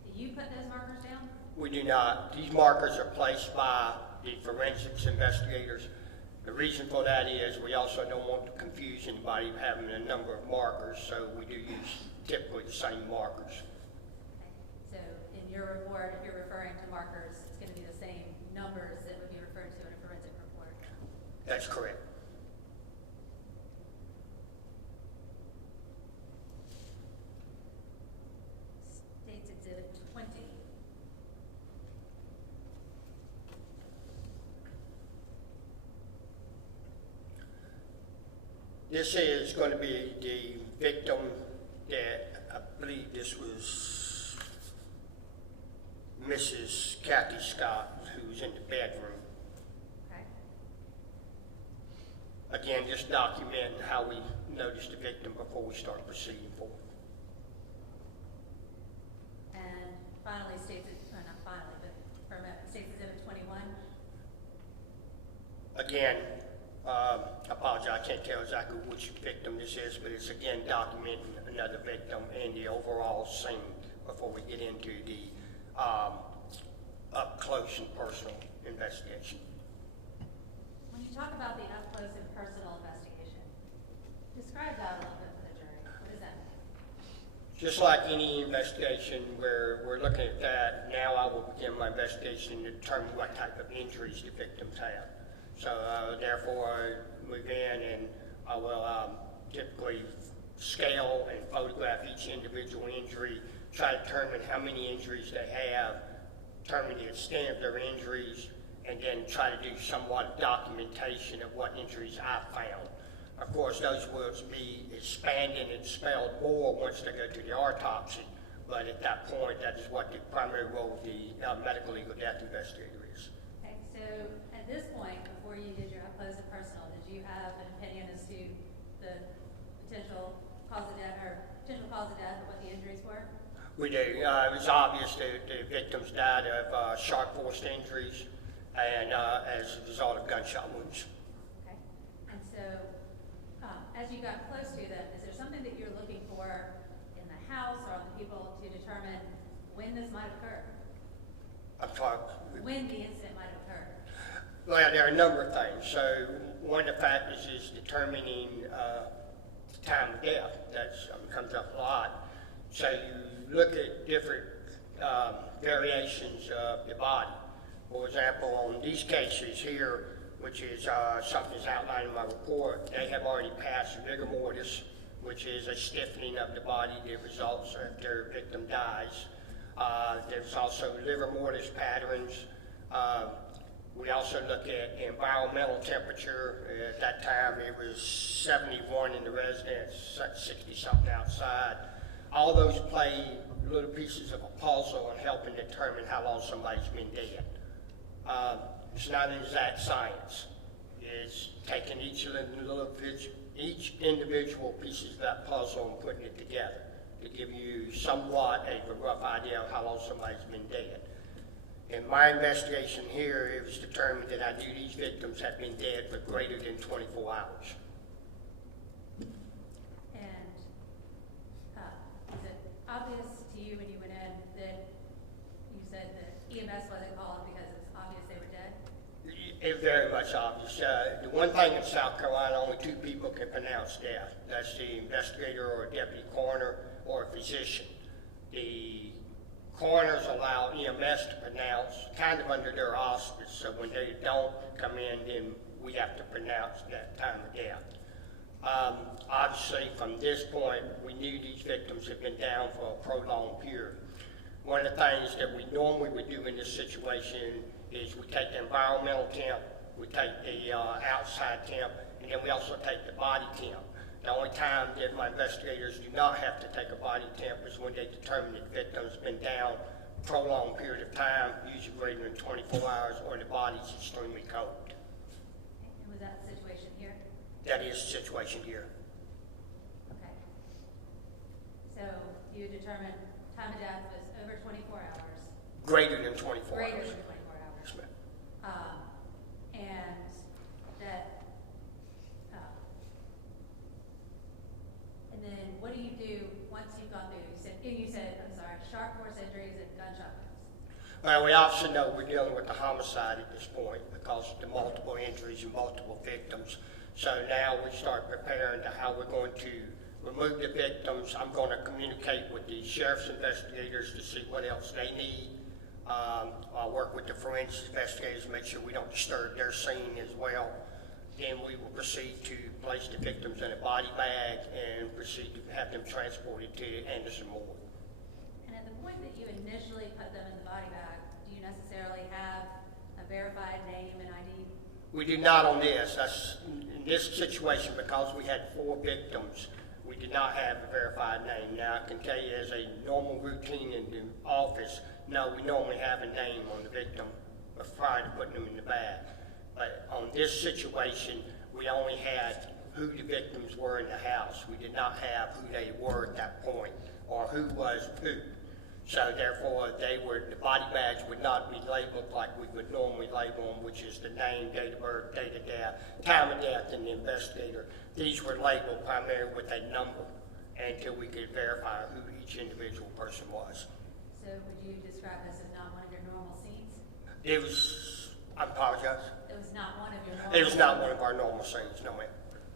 Do you put those markers down? We do not. These markers are placed by the forensics investigators. The reason for that is we also don't want to confuse anybody having a number of markers, so we do use typically the same markers. Okay. So in your report, if you're referring to markers, it's going to be the same numbers that would be referred to in a forensic report? That's correct. State's Exhibit 20. This is going to be the victim that I believe this was Mrs. Kathy Scott, who was in the bedroom. Okay. Again, just documenting how we noticed the victim before we start proceeding forward. And finally, or not finally, but States Exhibit 21. Again, I apologize, I can't tell exactly which victim this is, but it's again documenting another victim and the overall scene before we get into the up close and personal investigation. When you talk about the up close and personal investigation, describe that a little bit for the jury. What does that mean? Just like any investigation where we're looking at that, now I will begin my investigation to determine what type of injuries the victims have. So therefore I move in and I will typically scale and photograph each individual injury, try to determine how many injuries they have, determine the extent of their injuries, and then try to do somewhat of documentation of what injuries I found. Of course, those will be expanded and spelled more once they go to the autopsy, but at that point, that is what the primary role of the medical legal death investigator is. Okay, so at this point, before you did your up close and personal, did you have an opinion as to the potential cause of death or what the injuries were? We do. It was obvious that the victims died of sharp force injuries and as a result of gunshot wounds. Okay, and so as you got close to them, is there something that you're looking for in the house or on the people to determine when this might occur? I'm sorry. When the incident might occur? Well, there are a number of things. So one of the factors is determining the time of death. That comes up a lot. So you look at different variations of the body. For example, on these cases here, which is something that's outlined in my report, they have already passed rigor mortis, which is a stiffening of the body that results after a victim dies. There's also livor mortis patterns. We also look at environmental temperature. At that time, it was 71 in the residence, 60-something outside. All those play little pieces of a puzzle in helping determine how long somebody's been dead. It's not an exact science. It's taking each individual pieces of that puzzle and putting it together to give you somewhat of a rough idea of how long somebody's been dead. In my investigation here, it was determined that I knew these victims had been dead for greater than 24 hours. And is it obvious to you when you went in that you said that EMS wasn't called because it's obvious they were dead? It's very much obvious. The one thing in South Carolina, only two people can pronounce death. That's the investigator or a deputy coroner or a physician. The coroners allow EMS to pronounce, kind of under their auspice, so when they don't come in, then we have to pronounce that time of death. Obviously, from this point, we knew these victims had been down for a prolonged period. One of the things that we normally would do in this situation is we take the environmental temp, we take the outside temp, and then we also take the body temp. The only time that my investigators do not have to take a body temp is when they determine that the victim's been down a prolonged period of time, usually greater than 24 hours, or the body's extremely cold. And was that the situation here? That is the situation here. Okay. So you determined time of death was over 24 hours. Greater than 24 Greater hours. than 24 hours. Yes, ma'am. And that, and then what do you do once you've gone through? You said, I'm sorry, sharp force injuries and gunshot wounds. Well, we obviously know we're dealing with a homicide at this point because of the multiple injuries and multiple victims. So now we start preparing to how we're going to remove the victims. I'm going to communicate with the sheriff's investigators to see what else they need. I'll work with the forensic investigators to make sure we don't disturb their scene as well. Then we will proceed to place the victims in a body bag and proceed to have them transported to Anderson Morgue. And at the point that you initially put them in the body bag, do you necessarily have a verified name and ID? We do not on this. That's this situation, because we had 4 victims, we did not have a verified name. Now, I can tell you as a normal routine in the office, no, we normally have a name on the victim prior to putting them in the bag. But on this situation, we only had who the victims were in the house. We did not have who they were at that point, or who was who. So therefore, the body bags would not be labeled like we would normally label them, which is the name, date of birth, date of death, time of death, and the investigator. These were labeled primarily with a number until we could verify who each individual person was. So would you describe this as not one of your normal scenes? It was, I apologize. It was not one of your normal It was not scenes? one of our normal scenes, no ma'am.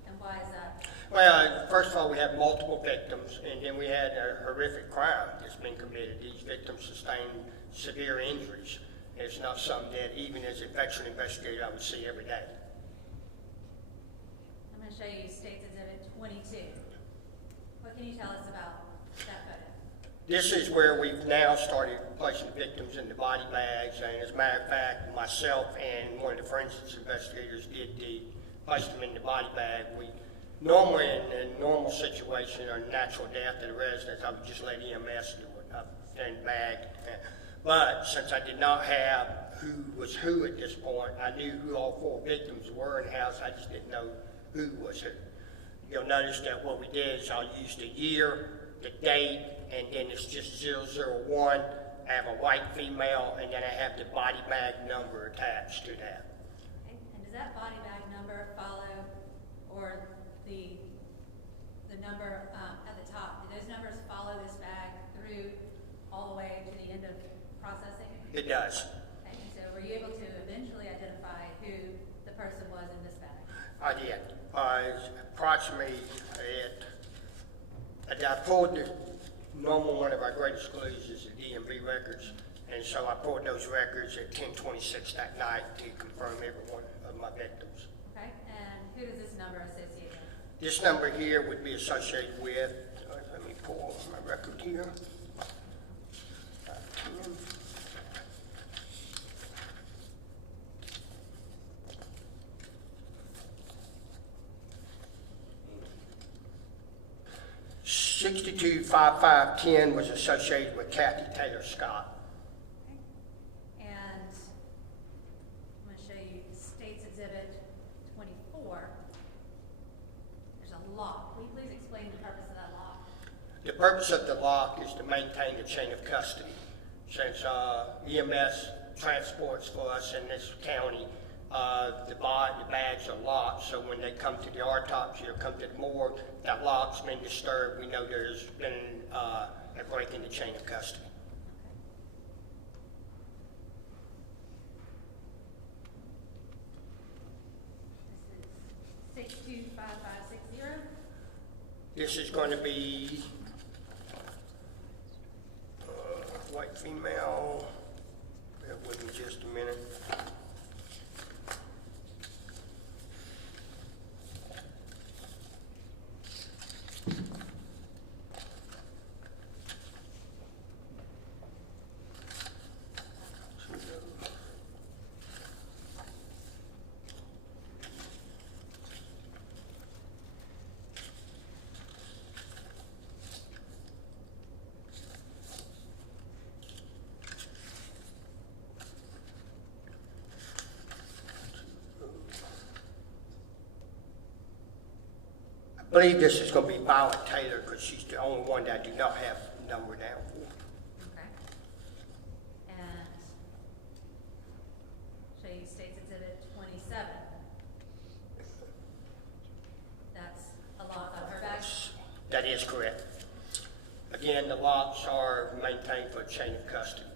And why is that? Well, first of all, we have multiple victims, and then we had a horrific crime that's been committed. These victims sustained severe injuries. It's not something that even as a veteran investigator I would see every day. I'm going to show you State's Exhibit 22. What can you tell us about that photo? This is where we've now started placing the victims in the body bags, and as a matter of fact, myself and one of the forensics investigators did place them in the body bag. We normally, in a normal situation or natural death of the residents, I would just let EMS do it up in the bag. But since I did not have who was who at this point, I knew who all 4 victims were in the house. I just didn't know who was who. You'll notice that what we did is I used the year, the date, and then it's just 001. I have a white female, and then I have the body bag number attached to that. Okay. And does that body bag number follow, or the number at the top, do those numbers follow this bag through all the way to the end of processing? It does. Okay. So were you able to eventually identify who the person was in this bag? I did. Approximately I pulled the normal, one of our greatest clues is the DMV records, and so I pulled those records at 10:26 that night to confirm every one of my victims. Okay. And who does this number associate with? This number here would be associated with, let me pull my record here. 10. $62,550 was associated with Kathy Taylor Scott. Okay. And I'm going to show you State's Exhibit 24. There's a lock. Will you please explain the purpose of that lock? The purpose of the lock is to maintain the chain of custody. Since EMS transports for us in this county, the bags are locked, so when they come to the autopsy or come to the morgue, that lock's been disturbed. We know there's been a break in the chain of custody. This is 625560. This is going to be white female. Bear with me just a minute. I believe this is going to be Violet Taylor because she's the only one that I do not have number down for. Okay. And show you State's Exhibit 27. That's a lock on her bag? That is correct. Again, the locks are maintained for chain of custody.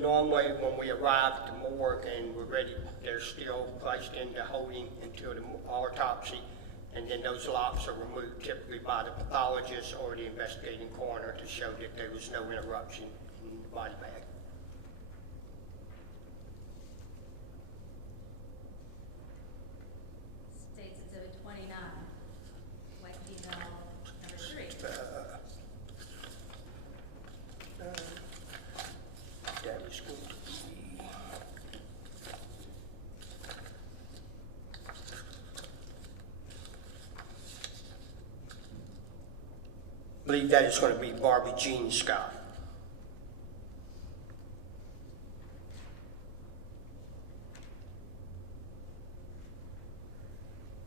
Normally, when we arrive at the morgue and we're ready, they're still placed into holding until the autopsy, and then those locks are removed typically by the pathologist or the investigating coroner to show that there was no interruption in the body bag. State's Exhibit 29, white female number 3. That is going to be believe that is going to be Barbie Jean Scott.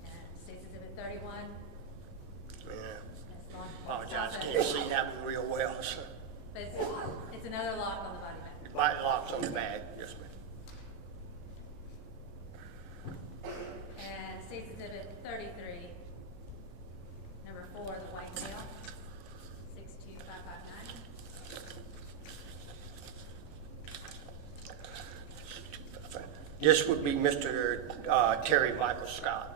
And State's Exhibit 31. Yeah. That's long. Apologize, can't see that one real well. So. But it's another lock on the body bag. The body locks on the bag, yes, ma'am. And State's Exhibit 33, number 4, the white male, 62559. This would be Mr. Terry Michael Scott.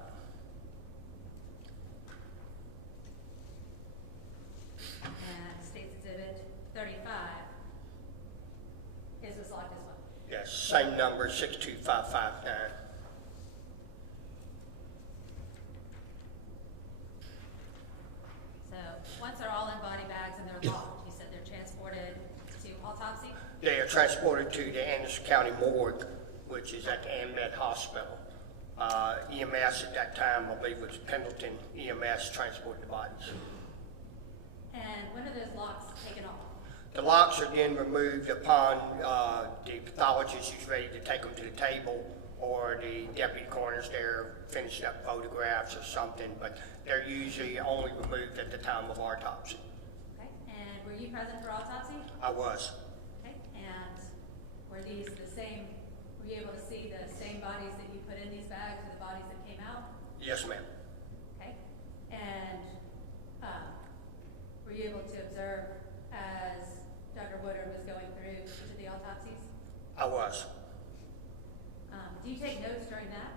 And State's Exhibit 35, his was locked as well. Yes, same number, 62559. So once they're all in body bags and they're locked, you said they're transported to autopsy? They are transported to the Anderson County Morgue, which is at the AMED Hospital. EMS at that time, I believe it was Pendleton EMS, transported the bodies. And when are those locks taken off? The locks are then removed upon the pathologist who's ready to take them to the table, or the deputy coroner's there finishing up photographs or something, but they're usually only removed at the time of autopsy. Okay, and were you present for autopsy? I was. Okay, and were these the same, were you able to see the same bodies that you put in these bags or the bodies that came out? Yes, ma'am. Okay, and were you able to observe as Dr. Woodard was going through each of the autopsies? I was. Do you take notes during that?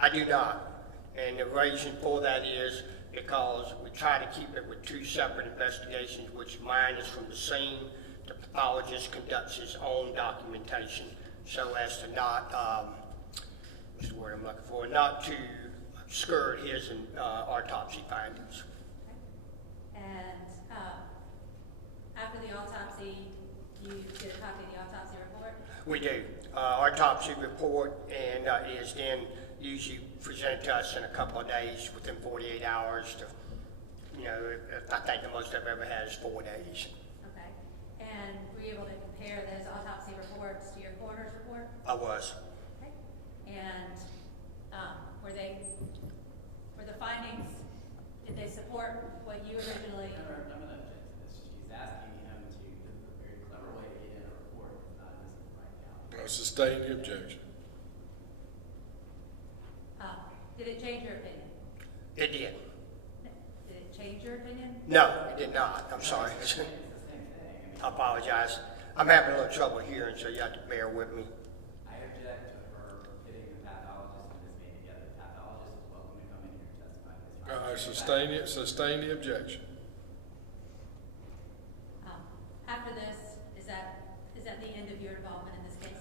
I do not. And the reason for that is because we try to keep it with two separate investigations, which mine is from the scene. The pathologist conducts his own documentation so as to not, what's the word I'm looking for, not to obscure his autopsy findings. Okay. And after the autopsy, you did a copy of the autopsy report? We do. Autopsy report and is then usually presented to us in a couple of days, within 48 hours to, you know, I think the most I've ever had is 4 days. Okay. And were you able to compare those autopsy reports to your coroner's report? I was. Okay. And were the findings, did they support what you originally? I'm going to object to this. She's asking him to, this is a very clever way to get in a report, not admissible right now. I sustain the objection. Did it change your opinion? It did. Did it change your opinion? No, it did not. I'm sorry. I apologize. I'm having a little trouble hearing, so you have to bear with me. I object to her getting the pathologist and this meeting together. The pathologist is welcome to come in here and testify. I sustain the objection. After this, is that the end of your involvement in this case?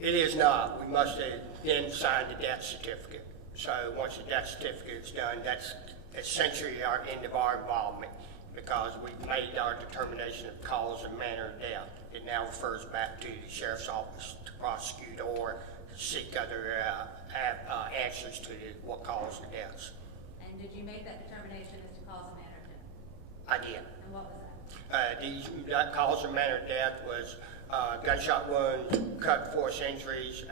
It is not. We must then sign the death certificate. So once the death certificate is done, that's essentially our end of our involvement, because we've made our determination of cause and manner of death. It now refers back to the sheriff's office to prosecute or seek other answers to what caused the deaths. And did you make that determination as to cause and manner of death? I did. And what was that? That cause and manner of death was gunshot wounds, cut force injuries,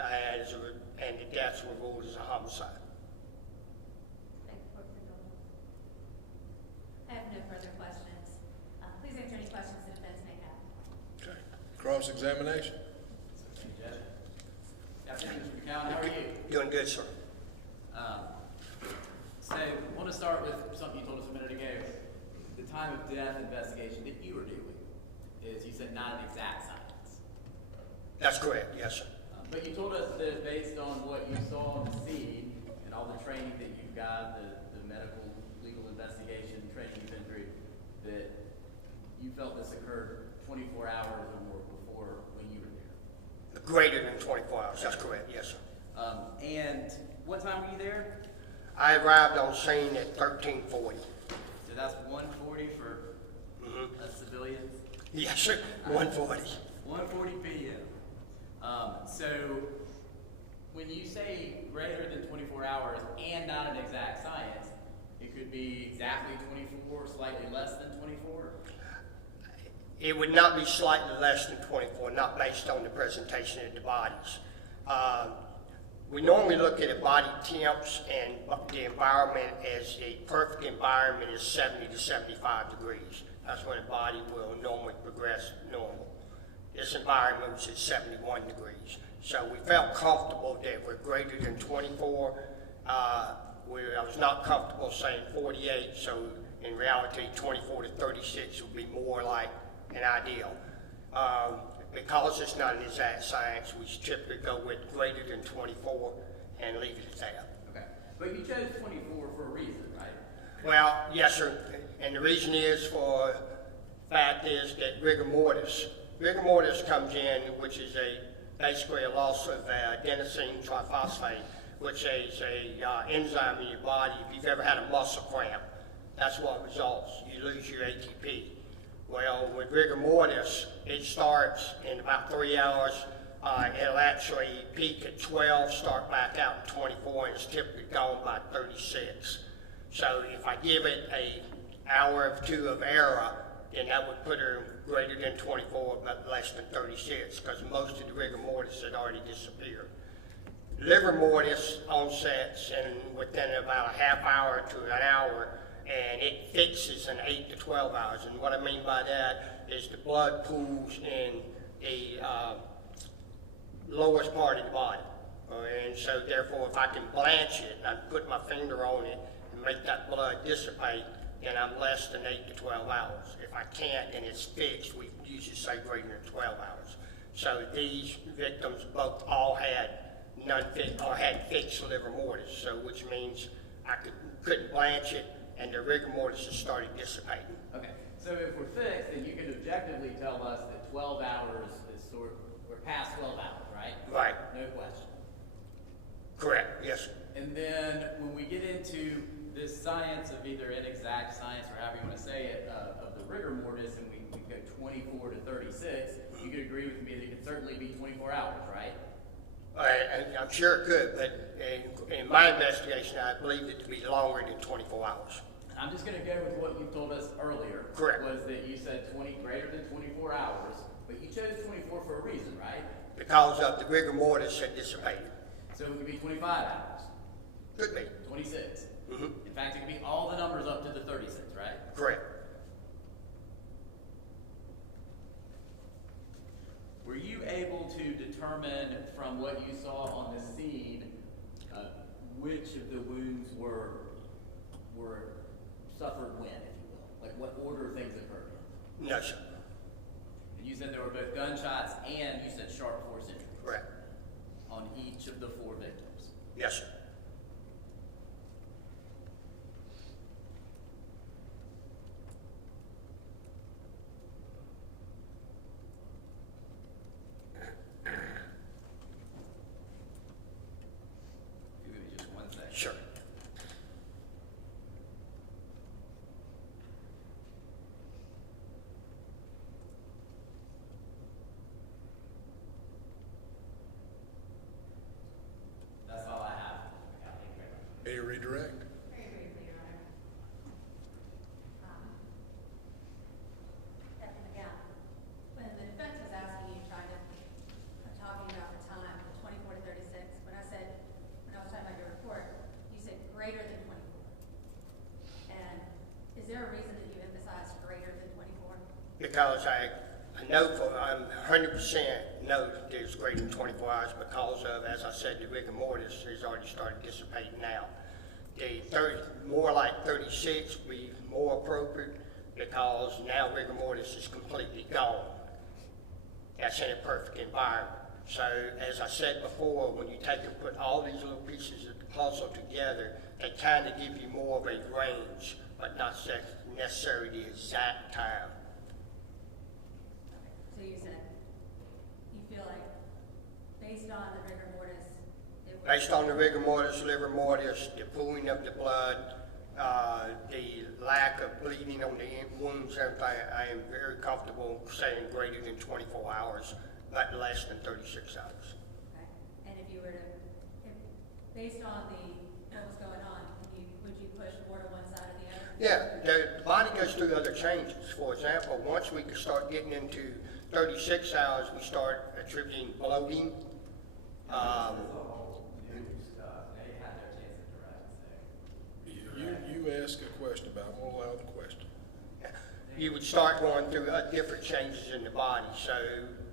and the deaths were ruled as a homicide. I have no further questions. Please answer any questions the defense may have. Okay. Cross-examination. Afternoon, Mr. McCown, how are you? Doing good, sir. So, I want to start with something you told us a minute ago. The time of death investigation that you were doing is, you said, not an exact science. That's correct, yes, sir. But you told us that based on what you saw on the scene and all the training that you've got, the medical, legal investigation training you've been through, that you felt this occurred 24 hours or more before when you were there. Greater than 24 hours, that's correct, yes, sir. And what time were you there? I arrived on scene at 13:40. So that's 1:40 for us civilians? Yes, sir, 1:40. 1:40 p.m. So when you say greater than 24 hours and not an exact science, It could be exactly 24, slightly less than 24? It would not be slightly less than 24, not based on the presentation of the bodies. We normally look at a body temps and the environment as a perfect environment is 70 to 75 degrees. That's when a body will normally progress normal. This environment was at 71 degrees. So we felt comfortable that we're greater than 24. I was not comfortable saying 48, so in reality 24 to 36 would be more like an ideal. Because it's not an exact science, we typically go with greater than 24 and leave it at that. Okay, but you chose 24 for a reason, right? Well, yes, sir. And the reason is for the fact is that rigor mortis. Rigor mortis comes in, which is basically a loss of adenosine triphosphate, which is a enzyme in your body. If you've ever had a muscle cramp, that's what results. You lose your ATP. Well, with rigor mortis, it starts in about 3 hours. It'll actually peak at 12, start back out at 24, and it's typically gone by 36. So if I give it an hour or two of error, then that would put her greater than 24, but less than 36, because most of the rigor mortis had already disappeared. Liver mortis onsets within about a half hour to an hour, and it fixes in 8 to 12 hours. And what I mean by that is the blood pools in the lowest part of the body. And so therefore, if I can blanch it, and I put my finger on it and make that blood dissipate, then I'm less than 8 to 12 hours. If I can't and it's fixed, we usually say greater than 12 hours. So these victims both all had had fixed liver mortis, so which means I couldn't blanch it, and the rigor mortis just started dissipating. Okay, so if we're fixed, then you can objectively tell us that 12 hours is we're past 12 hours, right? Right. No question. Correct, yes. And then when we get into this science of either inexact science or however you want to say it, of the rigor mortis, and we go 24 to 36, you could agree with me that it could certainly be 24 hours, right? I'm sure it could, but in my investigation, I believe it to be longer than 24 hours. I'm just going to go with what you told us earlier. Correct. Was that you said greater than 24 hours, but you chose 24 for a reason, right? Because of the rigor mortis had dissipated. So it could be 25 hours. Could be. 26. Mm-hmm. In fact, it could be all the numbers up to the 36, right? Correct. Were you able to determine from what you saw on the scene which of the wounds were suffered when, if you will? Like what order things occurred in? No, sir. And you said there were both gunshots and you said sharp force injuries. Correct. On each of the 4 victims. Yes, sir. Give me just 1 second. Sure. That's all I have. Thank you very much. May you redirect? Very briefly, Your Honor. Captain McGowan, when the defense was asking you, talking about the time, the 24 to 36, when I was talking about your report, you said greater than 24. And is there a reason that you emphasized greater than 24? Because I'm 100% know that there's greater than 24 hours because of, as I said, the rigor mortis has already started dissipating now. The more like 36 would be more appropriate because now rigor mortis is completely gone. That's in a perfect environment. So, as I said before, when you take and put all these little pieces of the puzzle together, they kind of give you more of a range, but not necessarily the exact time. So you said, you feel like, based on the rigor mortis, it was... Based on the rigor mortis, liver mortis, the pooling of the blood, the lack of bleeding on the wounds, everything, I am very comfortable saying greater than 24 hours, but less than 36 hours. Okay. And if you were to, based on what was going on, would you push more to one side or the other? Yeah, the body goes through other changes. For example, once we could start getting into 36 hours, we start attributing bloating. You ask a question about, I'm gonna allow the question. You would start going through different changes in the body. So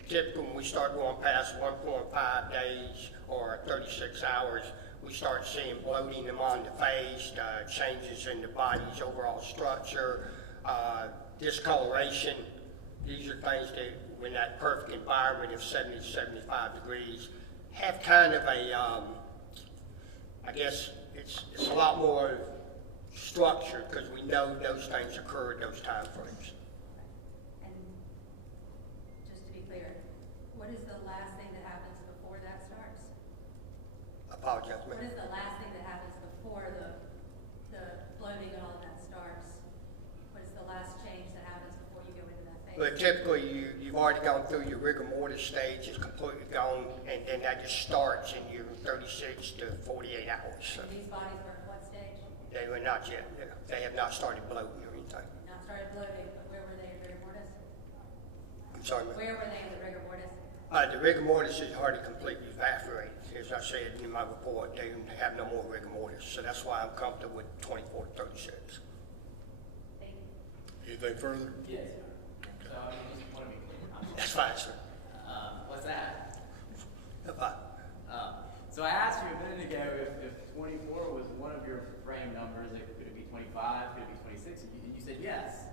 typically when we start going past 1.5 days or 36 hours, we start seeing bloating on the face, changes in the body's overall structure, discoloration. These are things that, in that perfect environment of 70 to 75 degrees, have kind of a, I guess it's a lot more structure because we know those things occur at those time frames. And just to be clear, what is the last thing that happens before that starts? Apologize, What ma'am. is the last thing that happens before the bloating and all of that starts? What is the last change that happens before you go into that phase? But typically, you've already gone through your rigor mortis stage, it's completely gone, and then that just starts in your 36 to 48 hours. So And these bodies were at what stage? they were not yet, they have not started bloating or anything. Not started bloating, but where were they in rigor mortis? I'm sorry, ma'am. Where were they in the rigor mortis? The rigor mortis is already completely evaporated. As I said in my report, they have no more rigor mortis, so that's why I'm comfortable with 24 to 36. Thank you. Anything further? Yes, sir. So I just want to be clear. That's fine, sir. What's that? That's fine. So I asked you a minute ago if 24 was one of your frame numbers. Could it be 25? Could it be 26? And you said yes.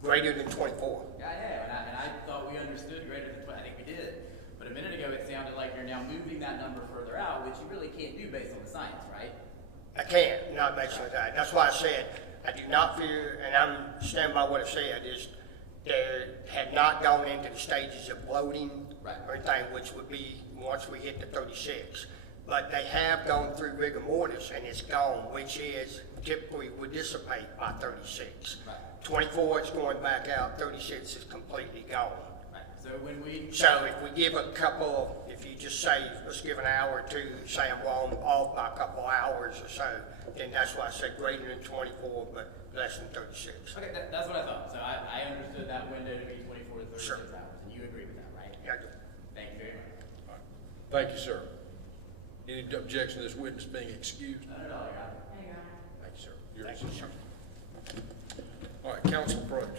Greater than 24. Yeah, I know. And I thought we understood greater than 20. I think we did. But a minute ago, it sounded like you're now moving that number further out, which you really can't do based on the science, right? I can't, not based on that. That's why I said I do not fear, and I'm standing by what I said, is they had not gone into the stages of bloating or anything, which would be once we hit the 36. But they have gone through rigor mortis and it's gone, which is typically would dissipate by 36. Right. 24 is going back out, 36 is completely gone. Right. So when we... So if we give a couple, if you just say, let's give an hour or two, say I'm off by a couple hours or so, then that's why I said greater than 24, but less than 36. Okay, that's what I thought. So I understood that window to be 24 to 36 Sure. hours, and you agree with that, right? Yeah, I do. Thank you very much. All right. Thank you, sir. Any objection to this witness being excused? Not at all, Your Honor. There you are. Thank you, sir. You're Thank you, excused. All right, counsel approach.